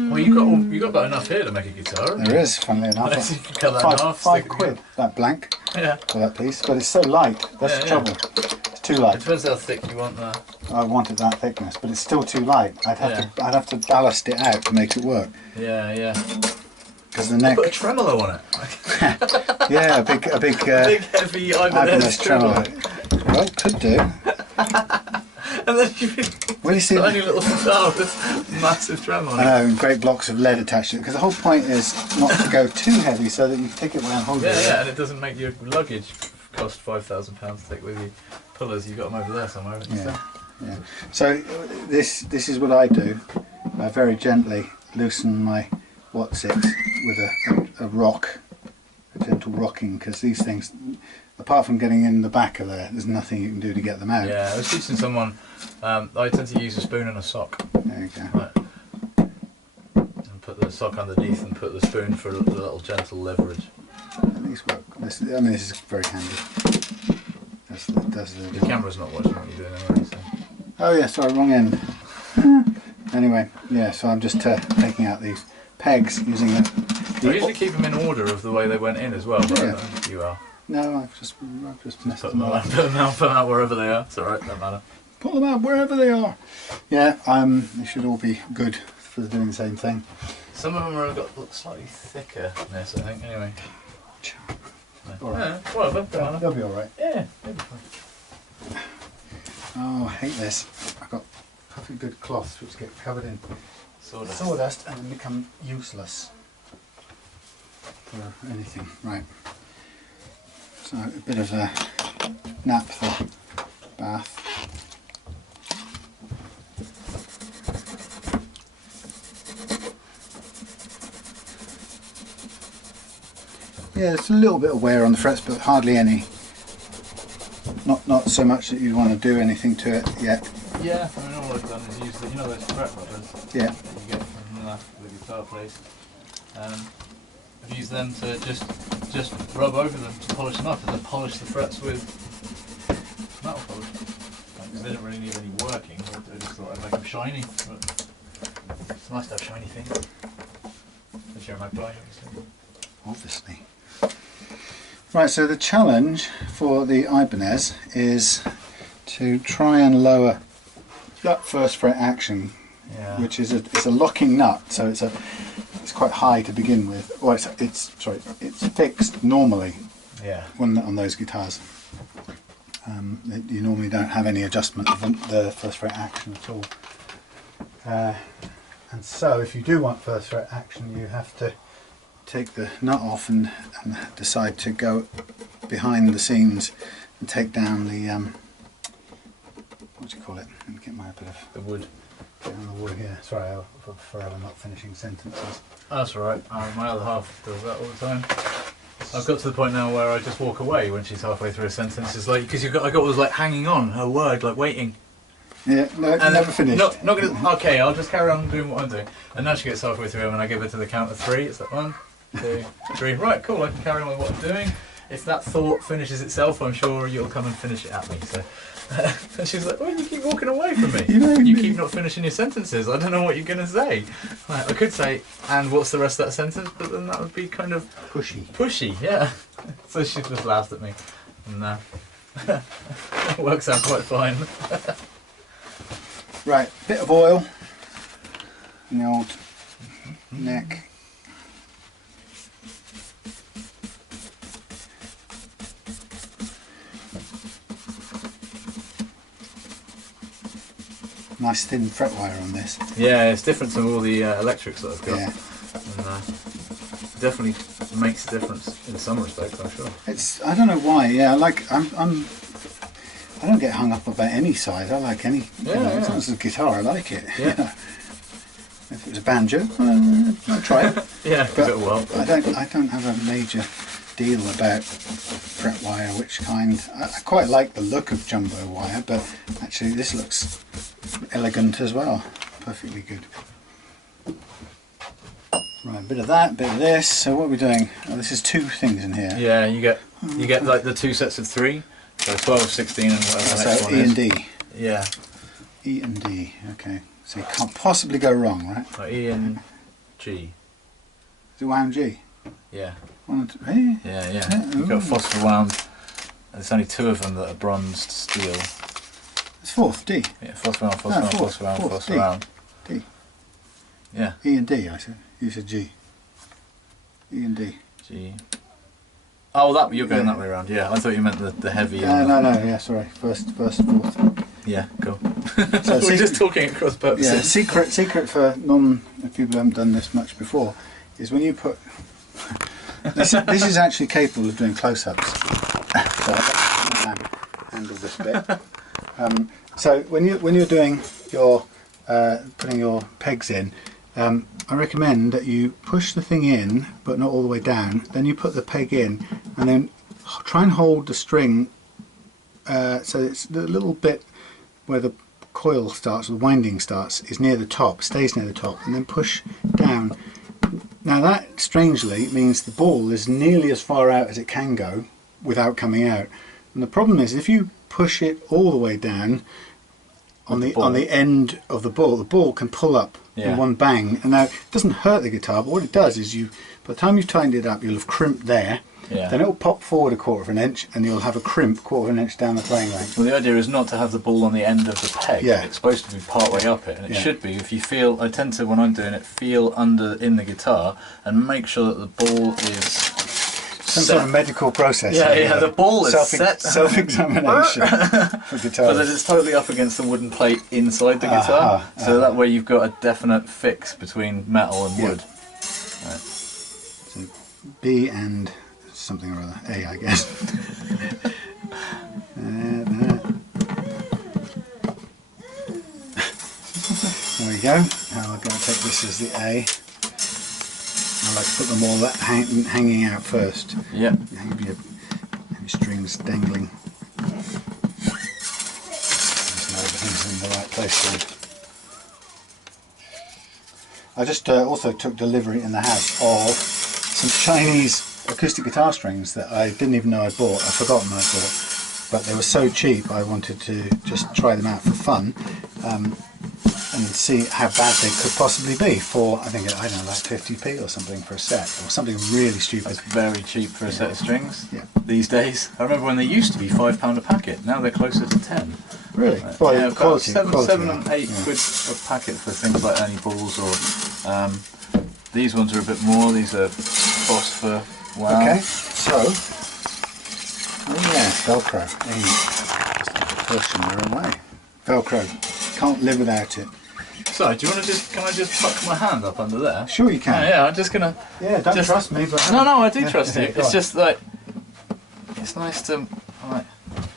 Well, you got about enough here to make a guitar. There is, funnily enough. Unless you can cut that in half. £5 quid, that blank, Yeah. for that piece. But it's so light, that's the trouble. It's too It light. depends how thick you want that. I wanted that thickness, but it's still too light. I'd have to ballast it out to make it work. Yeah, yeah. Because the neck, Put a tremolo on it. yeah, a big Big heavy Ibanez tremolo. Well, could do. And then you Well, you see, tiny little guitar with massive tremolo. I know, and great blocks of lead attached to it. Because the whole point is not to go too heavy, so that you can take it around, hold it. Yeah, and it doesn't make your luggage cost £5,000 to take with you. Pullers, you've got them over there somewhere. Yeah. So this is what I do. I very gently loosen my Watt-6 with a rock, a gentle rocking, because these things, apart from getting in the back of there, there's nothing you can do to get them out. Yeah, I was teaching someone, I tend to use a spoon and a sock. There you go. Right. And put the sock underneath and put the spoon for a little gentle leverage. These work. This is very handy. The camera's not watching what you're doing anyway, so. Oh yeah, sorry, wrong end. Anyway, yeah, so I'm just taking out these pegs using I usually keep them in order of the way they went in as well, but I don't think you are. No, I've just messed Put them them up. out wherever they are. It's alright, don't matter. Put them out wherever they are. Yeah, they should all be good for doing the same thing. Some of them have look slightly thicker than this, I think, anyway. All right. Yeah, whatever, don't matter. They'll be alright. Yeah, they'll be fine. Oh, I hate this. I've got perfectly good cloths which get covered in sawdust and then become useless for anything. Right. So a bit of a naphtha bath. Yeah, there's a little bit of wear on the frets, but hardly any. Not so much that you'd want to do anything to it yet. Yeah, I mean all I've done is use the, those fret rubbers Yeah. that you get from the guitar place. I've used them to just rub over them to polish them up and then polish the frets with metal polish. Because they don't really need any working, I just thought I'd make them shiny. But it's nice to have shiny things. Especially on my bike, Obviously. Right, so the challenge for the Ibanez is to try and lower that first fret action, which is it's a locking nut, so it's quite high to begin with. Well, it's fixed normally. Yeah. On those guitars. You normally don't have any adjustment of the first fret action at all. And so, if you do want first fret action, you have to take the nut off and decide to go behind the scenes and take down the what do you call it? Let me get my bit of the wood. Get on the wood here. Sorry, I'm forever not finishing sentences. That's alright. My other half does that all the time. I've got to the point now where I just walk away when she's halfway through a sentence. It's like because I was like hanging on her word, like waiting. Yeah, no, and never finished. Not gonna. Okay, I'll just carry on doing what I'm doing. And now she gets halfway through, and when I give her to the count of 3, it's like 1, 2, 3. Right, cool. I can carry on with what I'm doing. if that thought finishes itself, I'm sure you'll come and finish it at me. So, and she's like, "Oh, you keep walking away from me. You keep not finishing your sentences. I don't know what you're going to say." Like, I could say, "And what's the rest of that sentence?" But then that would be kind of pushy, yeah. So she just laughed at me, and it works out quite fine. Right, bit of oil in the old neck. Nice thin fret wire on this. Yeah, it's different to all the electrics that I've got. Yeah. And, definitely makes a difference in some respects, I'm sure. It's, I don't know why. Yeah, I don't get hung up about any size. I like any. Yeah, as long as it's a guitar, I like it. Yeah. If it was a banjo, I'll try it. Yeah, give it a whirl. I don't have a major deal about fret wire, which kind. I quite like the look of jumbo wire, but actually this looks elegant as well. Perfectly good. Right, a bit of that, bit of this. So what are we doing? Oh, this is 2 things in here. Yeah, you get like the 2 sets of 3, so 12, 16, and whatever the next one E is. and D. Yeah. E and D. Okay. So you can't possibly go wrong, right? Like E and G. Is it wound G? Yeah. 1, 2, hey? Yeah. You've got phosphor wound. There's only 2 of them that are bronzed steel. It's 4th, D. Yeah, phosphor wound, phosphor wound, phosphor wound, phosphor wound. D. Yeah. E and D, I said. You said G. E and D. G. Oh, that you're going that way around. Yeah, I thought you meant the heavy. No. Yeah, sorry. First, 4th. Yeah, cool. So we're just talking at cross purposes. Yeah, secret for people who haven't done this much before is when you put. This is actually capable of doing close-ups. So I handle this bit. So when you're doing your putting your pegs in. I recommend that you push the thing in but not all the way down, then you put the peg in and then try and hold the string so it's the little bit where the coil starts, or the winding starts, is near the top, stays near the top, and then push down. Now that strangely means the ball is nearly as far out as it can go without coming out, and the problem is if you push it all the way down on the end of the ball can pull up in one bang. And now it doesn't hurt the guitar, but what it does is by the time you've tightened it up, you'll have crimped there. Yeah. Then it will pop forward a 1/4 of an inch, and you'll have a crimp 1/4 of an inch down the playing length. Well, the idea is not to have the ball on the end of the peg. Yeah. It's supposed to be part way up it, and it should be. If you feel, I tend to, when I'm doing it, feel in the guitar and make sure that the ball is some sort of medical process. Yeah, the ball is set. Self-examination for guitars. But that it's totally up against the wooden plate inside the guitar, so that way you've got a definite fix between metal and wood. Right. So B and something or other, A, I guess. There we go. Now I'm going to take this as the A. I like to put them all hanging out first. Yeah. Maybe strings dangling. Just know everything's in the right place then. I just also took delivery in the house of some Chinese acoustic guitar strings that I didn't even know I'd bought. I'd forgotten I'd bought. But they were so cheap I wanted to just try them out for fun. And see how bad they could possibly be for, I think, I don't know, like 50p or something for a set, or something really stupid. That's very cheap for a set of strings these days. I remember when they used to be £5 a packet, now they're closer to 10. Really? Well, Yeah, quality, seven and 8 quid a packet for things like Ernie balls, or these ones are a bit more, these are phosphor. Wow. Okay, so, Velcro. Just push and they're away. Velcro, can't live without it. So, do you want to can I just tuck my hand up under there? Sure you can. Yeah, I'm just gonna... Yeah, don't trust me, but... No, I do trust you. It's just like... It's nice to... Like,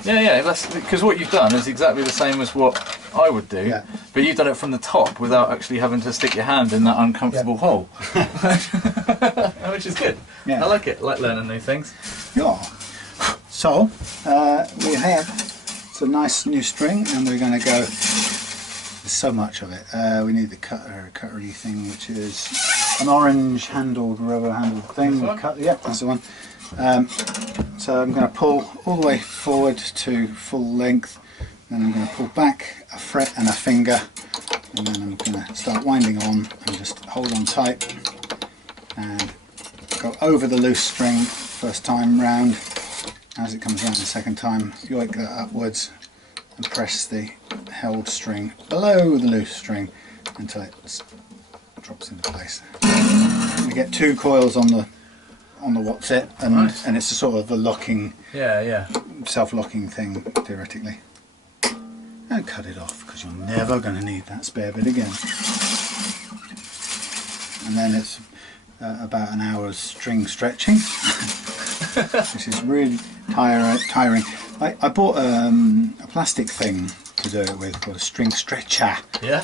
yeah, because what you've done is exactly the same as what I would do, but you've done it from the top without actually having to stick your hand in that uncomfortable hole. Which is good. Yeah. I like it. I like learning new things. Yeah. So, we have some nice new string, and we're going to go... There's so much of it. We need the cutlery thing, which is an orange handled, rubber handled thing. Yeah, that's the one. So I'm going to pull all the way forward to full length, then I'm going to pull back a fret and a finger, and then I'm going to start winding on and just hold on tight and go over the loose string first time round. As it comes around the second time, yoik that upwards and press the held string below the loose string until it drops into place. We get 2 coils on the what's it, and Nice. and it's a sort of a locking, Yeah. self-locking thing theoretically. And cut it off because you're never going to need that spare bit again. And then it's about an hour's string stretching, which is really tiring. I bought a plastic thing to do it with called a string stretcher. Yeah.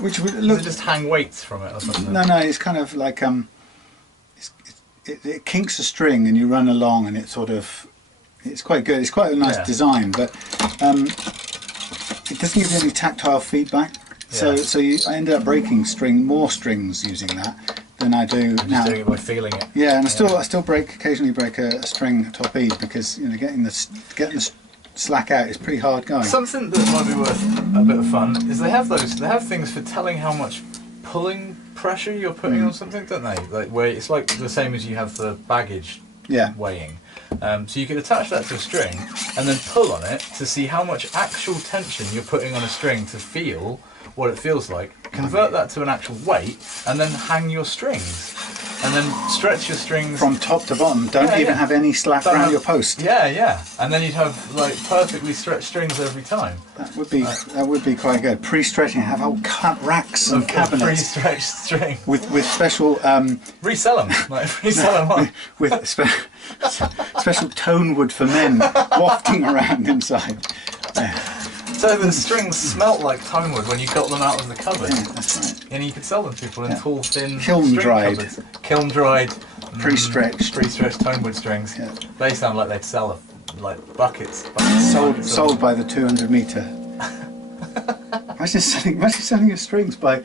Which would Does look. it just hang weights from it or something? No, it's kind of like it kinks a string and you run along, and it's quite good. It's quite a nice design, but it doesn't give you any tactile feedback. Yeah. So I ended up breaking more strings using that than I do I'm now. just doing it by feeling it. Yeah, and I still occasionally break a string top E, because getting the slack out is pretty hard going. Something that might be worth a bit of fun is they have things for telling how much pulling pressure you're putting on something, don't they? Like where it's like the same as you have for baggage weighing. So you could attach that to a string and then pull on it to see how much actual tension you're putting on a string to feel what it feels like. Convert that to an actual weight and then hang your strings. And then stretch your strings from top to bottom. Don't even have any slack around your post. Yeah. And then you'd have like perfectly stretched strings every time. That would be quite good. Pre-stretching, have whole racks and cabinets. Pre-stretched string. With special resell them. Resell them on. With special tone wood for men wafting around inside. So the strings smelt like tone wood when you got them out of the cupboard. Yeah, that's right. And you could sell them to people in tall, thin Kiln dried. Kiln dried. Pre-stretched. Pre-stretched tone wood strings. Yeah. They sound like they'd sell like buckets. Sold by the 200 metre. Imagine selling your strings by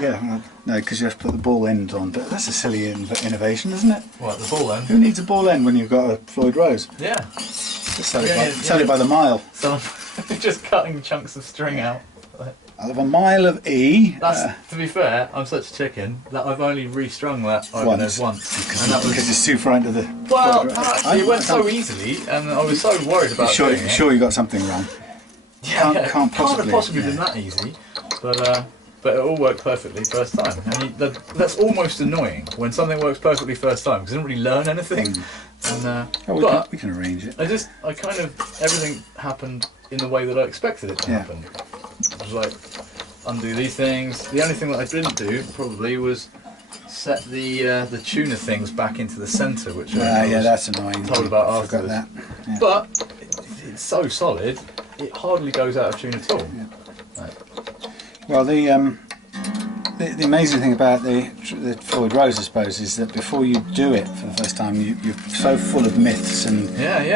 no, because you have to put the ball end on. But that's a silly innovation, isn't it? What, the ball end? Who needs a ball end when you've got a Floyd Rose? Yeah. Just sell it by the mile. Just cutting chunks of string out. I'll have a mile of E. To be fair, I'm such a chicken that I've only restrung that Ibanez once. And that was because it's too far into the... Well, actually, it went so easily, and I was so worried about doing it. Sure you got something wrong? Can't have possibly been that easy, but it all worked perfectly first time. And that's almost annoying when something works perfectly first time, because I didn't really learn anything. And, we can arrange it. Everything happened in the way that I expected it to happen. It was like, undo these things. The only thing that I didn't do, probably, was set the tuner things back into the centre, which that's annoying. Told about afterwards. That. Yeah. But it's so solid, it hardly goes out of tune at all. Yeah. Right. Well, the amazing thing about the Floyd Rose, I suppose, is that before you do it for the first time, you're so full of myths and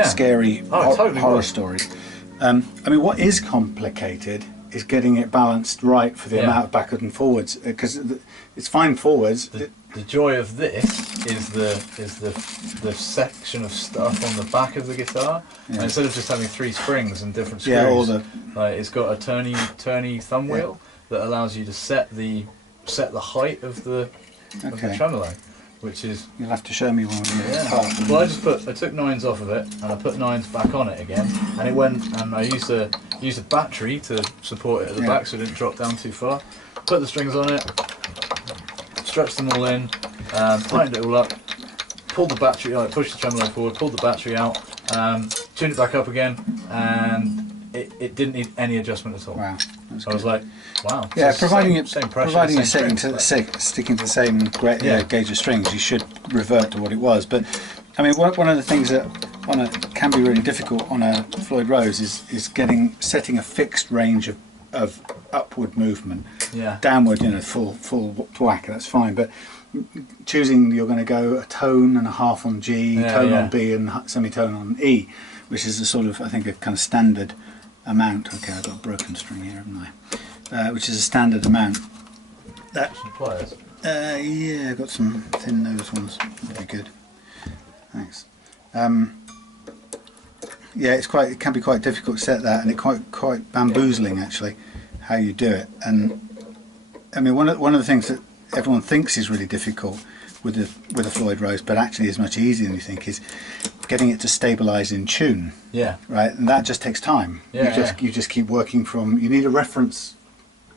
scary horror stories. I mean, what is complicated is getting it balanced right for the amount of backwards and forwards, because it's fine forwards. The joy of this is the section of stuff on the back of the guitar. Yeah. And instead of just having 3 springs and different screws, it's got a turny thumb wheel that allows you to set the height of the tremolo, which is... You'll have to show me one when you're apart. Well, I took 9s off of it and I put 9s back on it again, and it went, and I used a battery to support it at the back so it didn't drop down too far. Put the strings on it, stretched them all in, tightened it all up, pulled the battery out, pushed the tremolo forward, pulled the battery out, tuned it back up again, and it didn't need any adjustment at all. Wow. I was like, wow. Yeah, providing you're sticking to the same gauge of strings, you should revert to what it was. But I mean, one of the things that can be really difficult on a Floyd Rose is setting a fixed range of upward movement. Yeah. Downward, full whack, that's fine. But choosing you're going to go a tone and a half on G, tone on B, and semitone on E, which is a sort of, I think, a kind of standard amount. Okay, I've got a broken string here, haven't I? Which is a standard amount. Some pliers? Yeah, I've got some thin nose ones. That'd be good. Thanks. Yeah, it can be quite difficult to set that, and it's quite bamboozling actually how you do it. And I mean, one of the things that everyone thinks is really difficult with a Floyd Rose, but actually is much easier than you think, is getting it to stabilise in tune. Yeah. Right, and that just takes time. Yeah, you just keep working from. You need a reference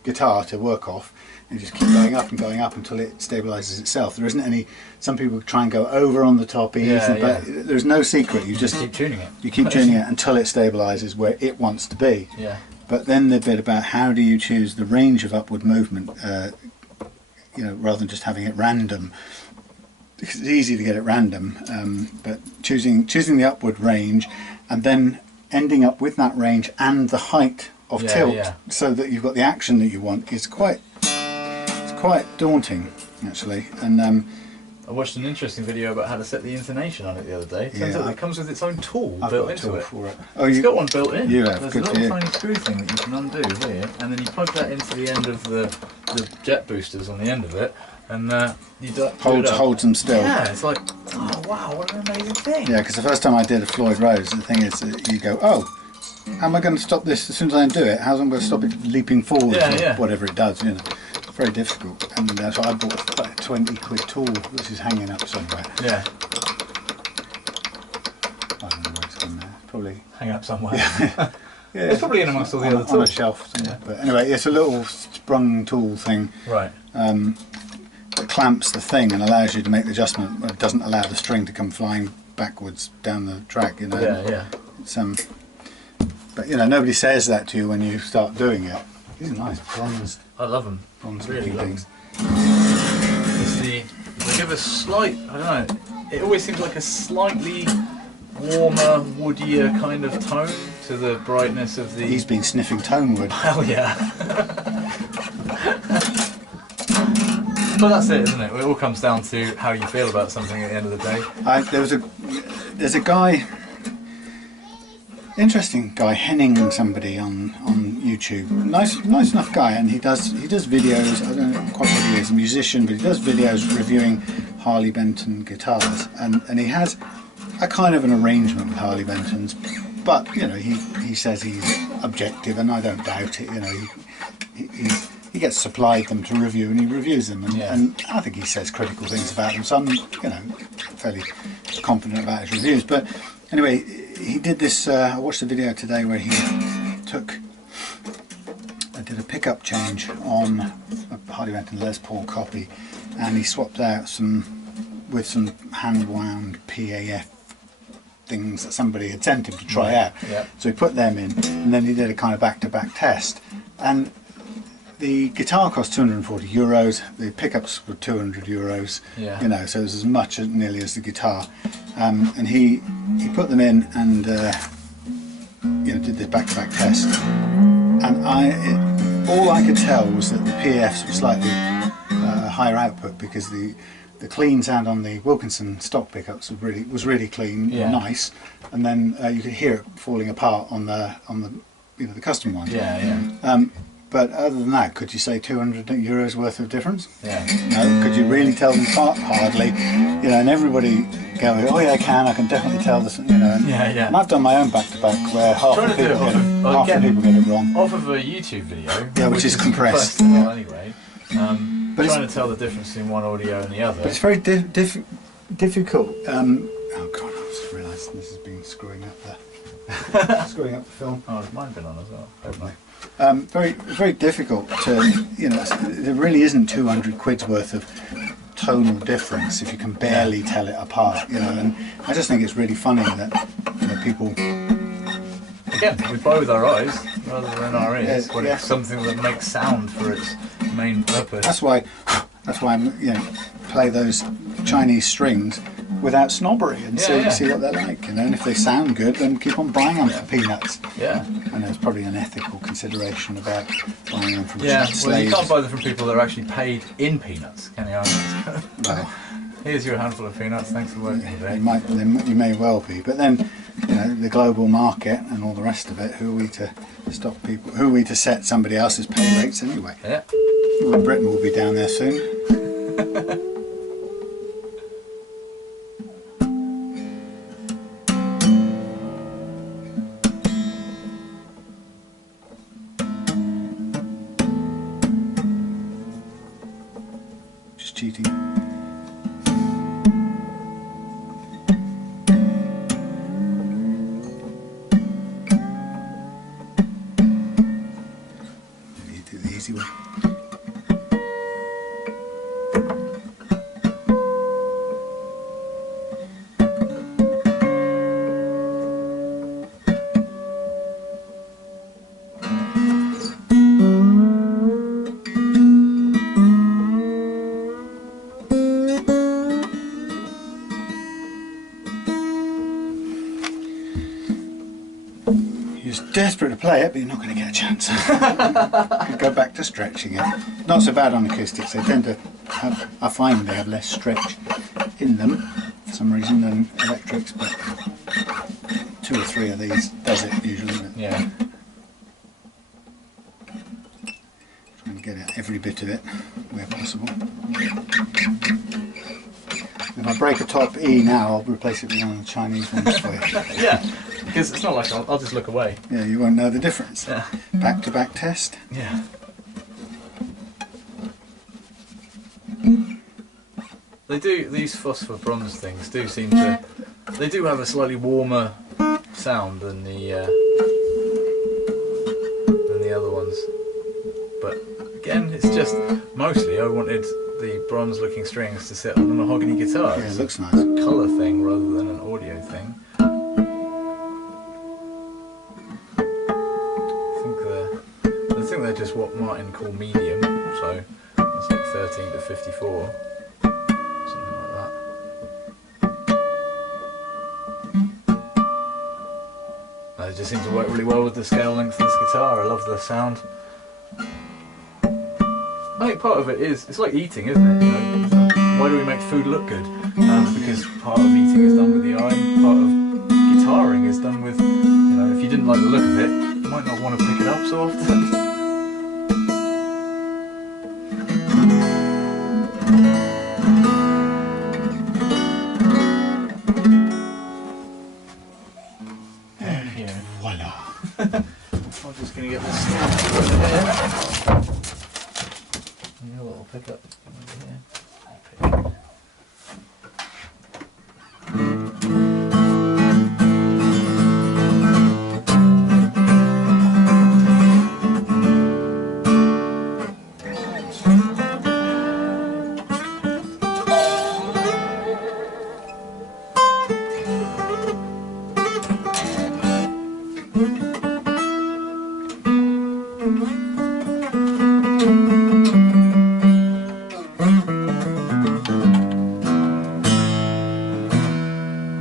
guitar to work off, and you just keep going up until it stabilises itself. There isn't any. Some people try and go over on the top ease, but there's no secret. You just keep tuning it. You keep tuning it until it stabilises where it wants to be. Yeah. But then the bit about how do you choose the range of upward movement, rather than just having it random. It's easy to get it random, but choosing the upward range and then ending up with that range and the height of tilt so that you've got the action that you want is quite daunting actually. And I watched an interesting video about how to set the intonation on it the other day. Turns out it comes with its own tool built into it. For it. Oh, it's got one built in. You have. There's a little tiny screw thing that you can undo here, and then you plug that into the end of the jet boosters on the end of it, and you holds them still. Yeah, it's like, oh wow, what an amazing thing. Yeah, because the first time I did a Floyd Rose, the thing is that you go, oh, how am I going to stop this as soon as I undo it? How's I going to stop it leaping forward or whatever it does, Very difficult, and so I bought a 20 quid tool which is hanging up somewhere. Yeah. I don't know where it's gone now. Probably hang up somewhere. Yeah. It's probably in amongst all the other tools. On a shelf somewhere. But anyway, it's a little sprung tool thing. Right. That clamps the thing and allows you to make the adjustment. It doesn't allow the string to come flying backwards down the track. Yeah. It's but nobody says that to you when you start doing it. These are nice bronze. I love them. Bronze really love things. They give a slight, I don't know, it always seems like a slightly warmer, woodier kind of tone to the brightness of the... He's been sniffing tone wood. Hell yeah. But that's it, isn't it? It all comes down to how you feel about something at the end of the day. There's a guy, interesting guy, Henning somebody on YouTube. Nice enough guy, and he does videos. I don't know quite what he is, a musician, but he does videos reviewing Harley Benton guitars, and he has a kind of an arrangement with Harley Bentons, but he says he's objective, and I don't doubt it. He gets supplied them to review, and he reviews them, and I think he says critical things about them, so I'm fairly confident about his reviews. But anyway, he did this, I watched a video today where he did a pickup change on a Harley Benton Les Paul copy, and he swapped out with some hand wound PAF things that somebody had sent him to try out. Yeah. So he put them in, and then he did a kind of back-to-back test, and the guitar cost €240, the pickups were €200, so it was as much nearly as the guitar, and he put them in and did the back-to-back test, and all I could tell was that the PFs were slightly higher output, because the clean sound on the Wilkinson stock pickups was really clean, nice, and then you could hear it falling apart on the the custom ones. But other than that, could you say €200 worth of difference? Yeah. No. Could you really tell them apart? Hardly. And everybody going, oh yeah, I can definitely tell this. And I've done my own back-to-back where half the people get it wrong. Off of a YouTube video. Which is compressed. Anyway. But trying to tell the difference between one audio and the other. But it's very difficult. Oh god, I just realised this has been screwing up the film. Oh, has mine been on as well? Hopefully. Very difficult to, there really isn't 200 quid's worth of tonal difference if you can barely tell it apart, and I just think it's really funny that people... Again, we buy with our eyes rather than our ears, when it's something that makes sound for its main purpose. That's why I'm, play those Chinese strings without snobbery and see what they're like, and if they sound good, then keep on buying them for peanuts. Yeah. And there's probably an ethical consideration about buying them from slaves. Well, you can't buy them from people that are actually paid in peanuts, can you? Well, here's your handful of peanuts, thanks for working today. You may well be, but then the global market and all the rest of it, who are we to stop people? Who are we to set somebody else's pay rates anyway? Yeah. Well, Britain will be down there soon. just cheating. You do the easy way. You're desperate to play it, but you're not going to get a chance. Go back to stretching it. Not so bad on acoustics. They tend to have, I find they have less stretch in them for some reason than electrics, but 2 or 3 of these does it usually. But Yeah. try and get every bit of it where possible. If I break a top E now, I'll replace it with one of the Chinese ones for you. Yeah. Because it's not like I'll just look away. Yeah, you won't know the difference. Yeah. Back-to-back test. Yeah. They do, these phosphor bronze things do seem to, they do have a slightly warmer sound than the other ones. But again, it's just, mostly I wanted the bronze looking strings to sit on a mahogany guitar. Yeah, it looks nice. It's a colour thing rather than an audio thing. I think they're just what Martin called medium, so it's like 13 to 54, something like that. And it just seems to work really well with the scale length of this guitar. I love the sound. I think part of it is, it's like eating, isn't it? You know, why do we make food look good? Because part of eating is done with the eye, part of guitaring is done with, you know, if you didn't like the look of it, you might not want to pick it up so often. Voila. I'm just going to get this stand over here. And your little pickup over here.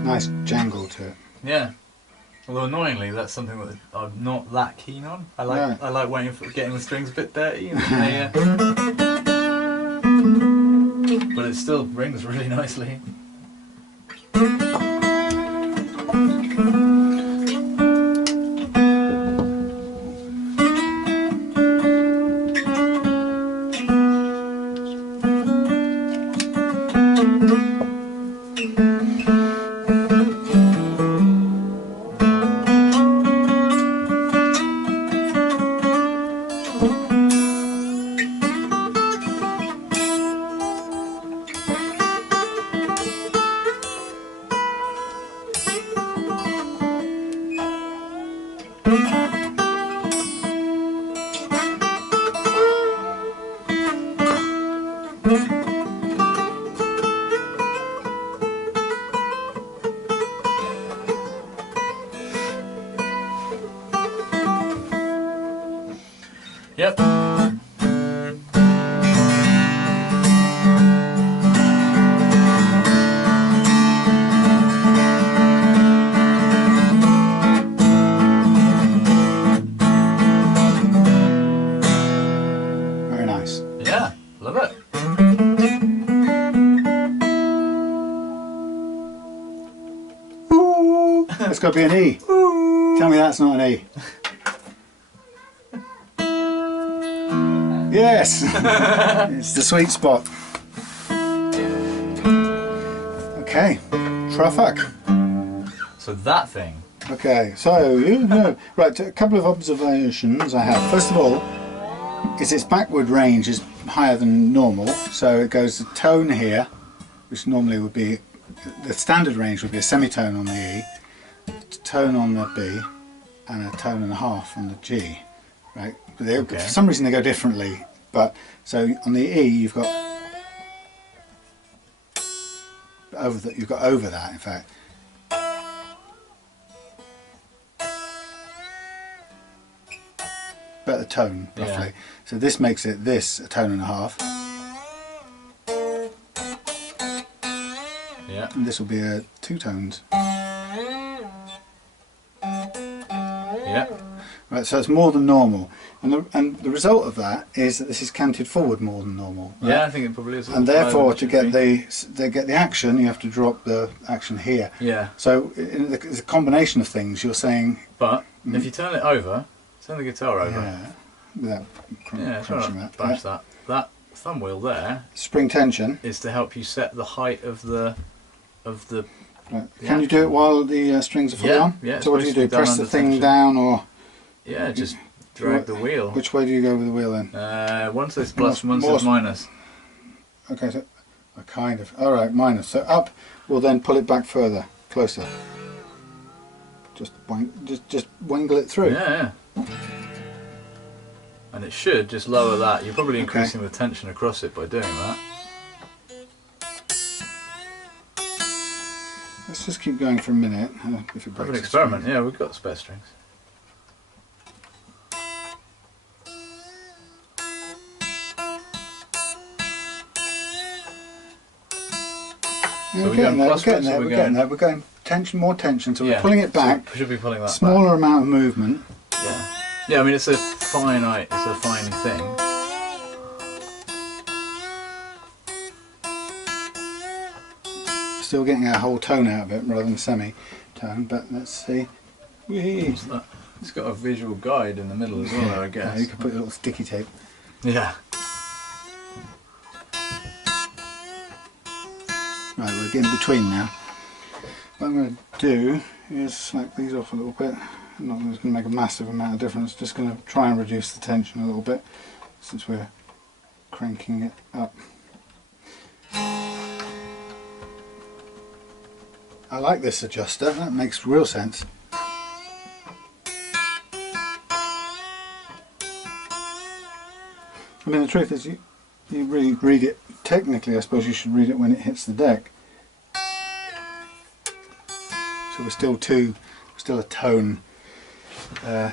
Nice jangle to it. Yeah. Although annoyingly, that's something that I'm not that keen on. I like No. I like waiting for getting the strings a bit dirty, and they, but it still rings really nicely. Yep. Very nice. Yeah, love it. That's got to be an E. Tell me that's not an E. Yes! It's the sweet spot. Okay, Traffic. So that thing. Okay, so you know, right, a couple of observations I have. First of all, is its backward range is higher than normal, so it goes a tone here, which normally would be, the standard range would be a semitone on the E, a tone on the B, and a tone and a half on the G, right? But for some reason they go differently, but so on the E you've got over that in fact. Better tone roughly. So this makes it this a tone and a half. Yeah. And this will be a 2 tones. Yeah. Right, so it's more than normal, and the result of that is that this is canted forward more than normal. Right? Yeah, I think it probably is. And therefore, to get the action, you have to drop the action here. Yeah. So it's a combination of things. You're saying. But if you turn it over, turn the guitar over. Yeah. Without crunching that. Bash that. That thumb wheel there. Spring tension is to help you set the height of the. Right. Can you do it while the strings are fully on? Yeah. So what do you do? Press the thing down, or? Yeah, just drag the wheel. Which way do you go with the wheel then? One says plus, one says minus. Okay, so kind of. All right, minus. So up, we'll then pull it back further, closer. Just wangle it through. Yeah. And it should just lower that. You're probably increasing the tension across it by doing that. Let's just keep going for a minute. If it breaks. Have an experiment. Yeah, we've got spare strings. Yeah, we're getting there. We're going tension, more tension. So we're pulling it back. So we should be pulling that smaller back. Amount of movement. Yeah. Yeah, I mean it's a fine thing. Still getting a whole tone out of it rather than semi-tone, but let's see. It's got a visual guide in the middle as well, I guess. Yeah, you can put a little sticky tape. Yeah. Right, we're getting between now. What I'm going to do is slack these off a little bit. I'm not going to make a massive amount of difference, just going to try and reduce the tension a little bit since we're cranking it up. I like this adjuster, that makes real sense. I mean, the truth is you really read it, technically I suppose you should read it when it hits the deck. So we're still a tone.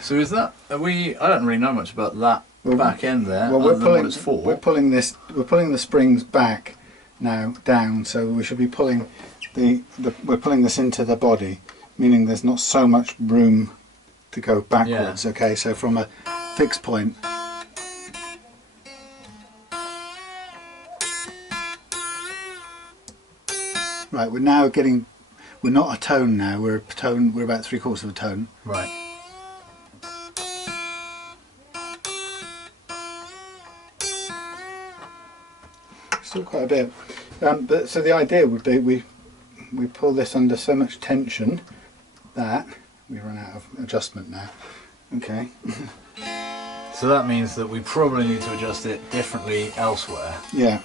So is that, I don't really know much about that back end there, well, other than what it's for. We're pulling the springs back now, down, so we should be pulling we're pulling this into the body, meaning there's not so much room to go backwards. Yeah. Okay, so from a fixed point. Right, we're not a tone now, we're about 3/4 of a tone. Right. Still quite a bit. But so the idea would be we pull this under so much tension that we run out of adjustment now. Okay. So that means that we probably need to adjust it differently elsewhere. Yeah.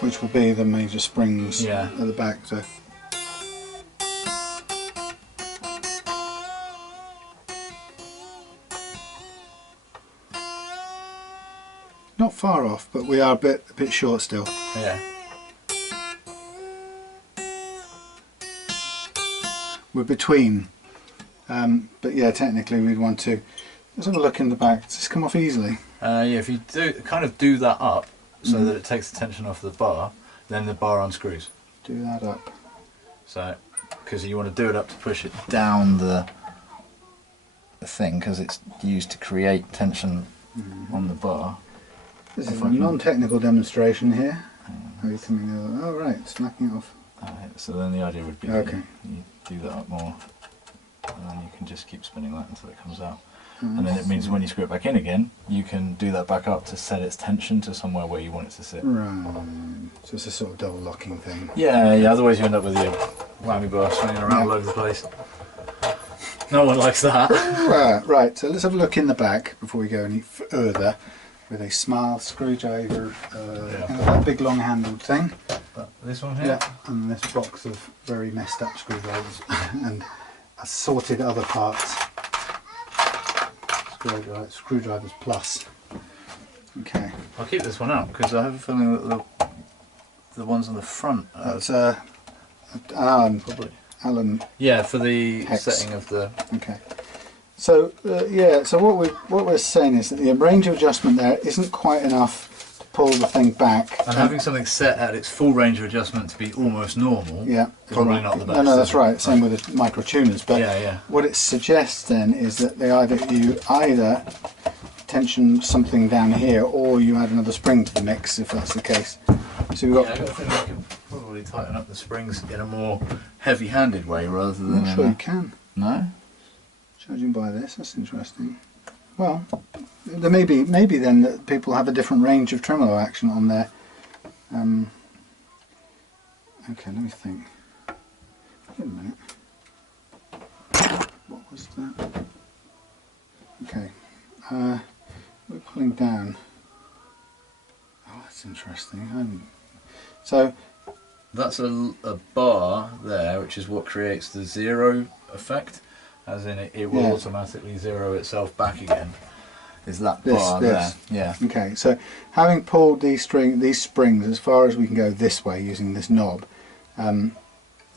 Which will be the major springs at the back. So. Not far off, but we are a bit short still. Yeah. We're between, but yeah, technically we'd want to. Let's have a look in the back. Does this come off easily? Yeah, if you do that up so that it takes the tension off the bar, then the bar unscrews. Do that up. So, because you want to do it up to push it down the thing, because it's used to create tension on the bar. This is a non-technical demonstration here. How are you coming over? Oh right, it's knocking it off. So then the idea would be that you do that up more, and then you can just keep spinning that until it comes out. And then it means when you screw it back in again, you can do that back up to set its tension to somewhere where you want it to sit. Right. So it's a sort of double locking thing. Yeah. Otherwise you end up with your whammy bar swinging around all over the place. No one likes that. Right. So let's have a look in the back before we go any further. with a small screwdriver, that big long-handled thing. This one here? Yeah, and this box of very messed up screwdrivers and assorted other parts. Screwdrivers plus. Okay. I'll keep this one out because I have a feeling that the ones on the front are... That's Allen. Probably. Allen. Yeah, for the hex. setting of the... Okay. So yeah, so what we're saying is that the range of adjustment there isn't quite enough to pull the thing back. And having something set at its full range of adjustment to be almost normal is probably not the best. No, that's right. Same with the micro tuners. But yeah. what it suggests then is that you either tension something down here, or you add another spring to the mix, if that's the case. So we've got. Yeah, I think we can probably tighten up the springs in a more heavy-handed way rather than. I'm not sure you can. No. Judging by this, that's interesting. Well, there maybe then that people have a different range of tremolo action on there. Okay, let me think. Wait a minute. What was that? Okay, we're pulling down. Oh, that's interesting. So that's a bar there, which is what creates the zero effect. As in, it will automatically zero itself back again. Is that bar there? Yeah. Okay, so having pulled these springs as far as we can go this way using this knob,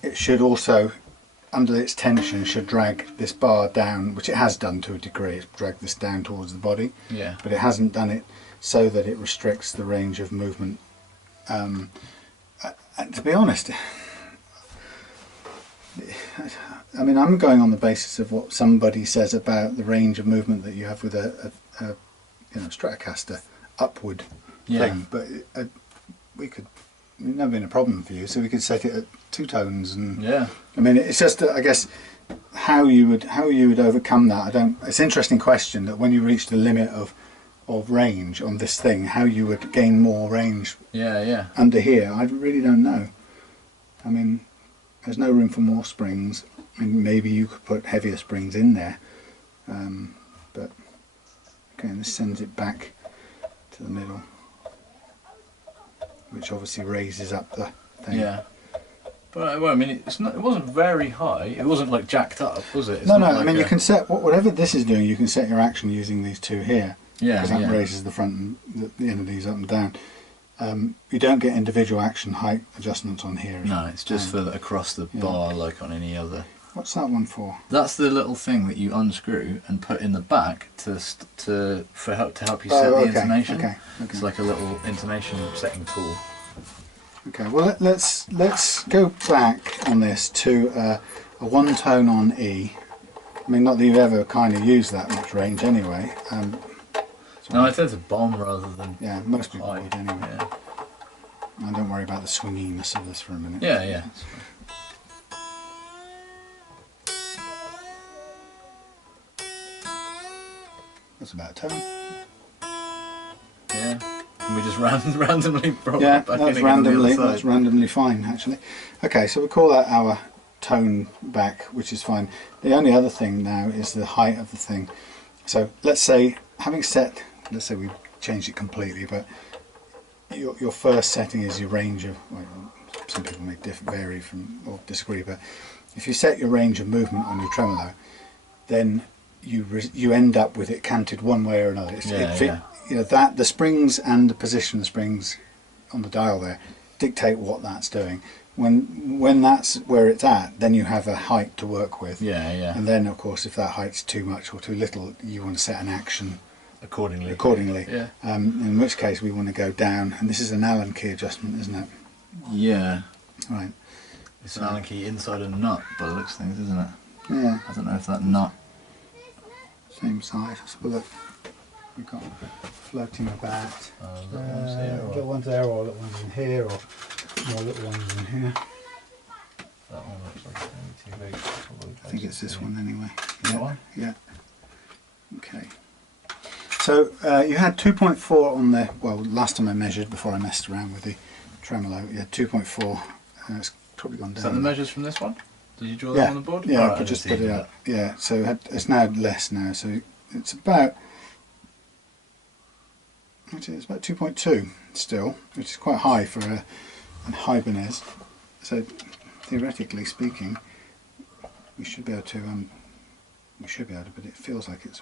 it should also, under its tension, should drag this bar down, which it has done to a degree. It's dragged this down towards the body. Yeah. But it hasn't done it so that it restricts the range of movement. And to be honest, I mean, I'm going on the basis of what somebody says about the range of movement that you have with a Stratocaster upward thing, but it'd never been a problem for you, so we could set it at 2 tones, and I mean, it's just I guess how you would overcome that. It's an interesting question that when you reach the limit of range on this thing, how you would gain more range under here. I really don't know. I mean, there's no room for more springs. I mean, maybe you could put heavier springs in there, but again, this sends it back to the middle, which obviously raises up the thing. Yeah, but well, I mean, it wasn't very high. It wasn't like jacked up, was it? No. I mean, you can set whatever this is doing. You can set your action using these two here. Yeah, because that raises the front and the end of these up and down. You don't get individual action height adjustments on here. No, it's just for across the bar, like on any other. What's that one for? That's the little thing that you unscrew and put in the back to help you set the intonation. Okay. It's like a little intonation setting tool. Okay. Well, let's go back on this to a 1 tone on E. I mean, not that you've ever kind of used that much range anyway. No, I tend to bomb rather than. Yeah, most people high. would anyway. Yeah. And don't worry about the swinginess of this for a minute. Yeah. That's about a tone. Yeah. And we just randomly brought Yeah, it back that's in again on the other side. that's randomly fine actually. Okay, so we call that our tone back, which is fine. The only other thing now is the height of the thing. So let's say let's say we changed it completely, but your first setting is your range of, well, some people may vary from or disagree, but if you set your range of movement on your tremolo, then you end up with it canted one way or another. You know, that the springs and the position of the springs on the dial there dictate what that's doing. When that's where it's at, then you have a height to work with. Yeah. And then, of course, if that height's too much or too little, you want to set an action accordingly. Yeah. In which case we want to go down, and this is an Allen key adjustment, isn't it? Yeah. Right. It's an Allen key inside a nut by the looks of things, isn't it? Yeah. I don't know if that nut. Same size. Let's have a look. We've got floating about. Little ones here, or little ones there, or little ones in here, or more little ones in here. That one looks like it's too big. I think it's this one anyway. That one? Yeah. Okay. So you had 2.4 on there. Well, last time I measured before I messed around with the tremolo, you had 2.4. It's probably gone down. Is that the measures from this one? Did you draw that on the board? Yeah, right, I could just put it up. Yeah, so it's now less now. So it's about. Actually, it's about 2.2 still, which is quite high for a Ibanez. So theoretically speaking, we should be able to, but it feels like it's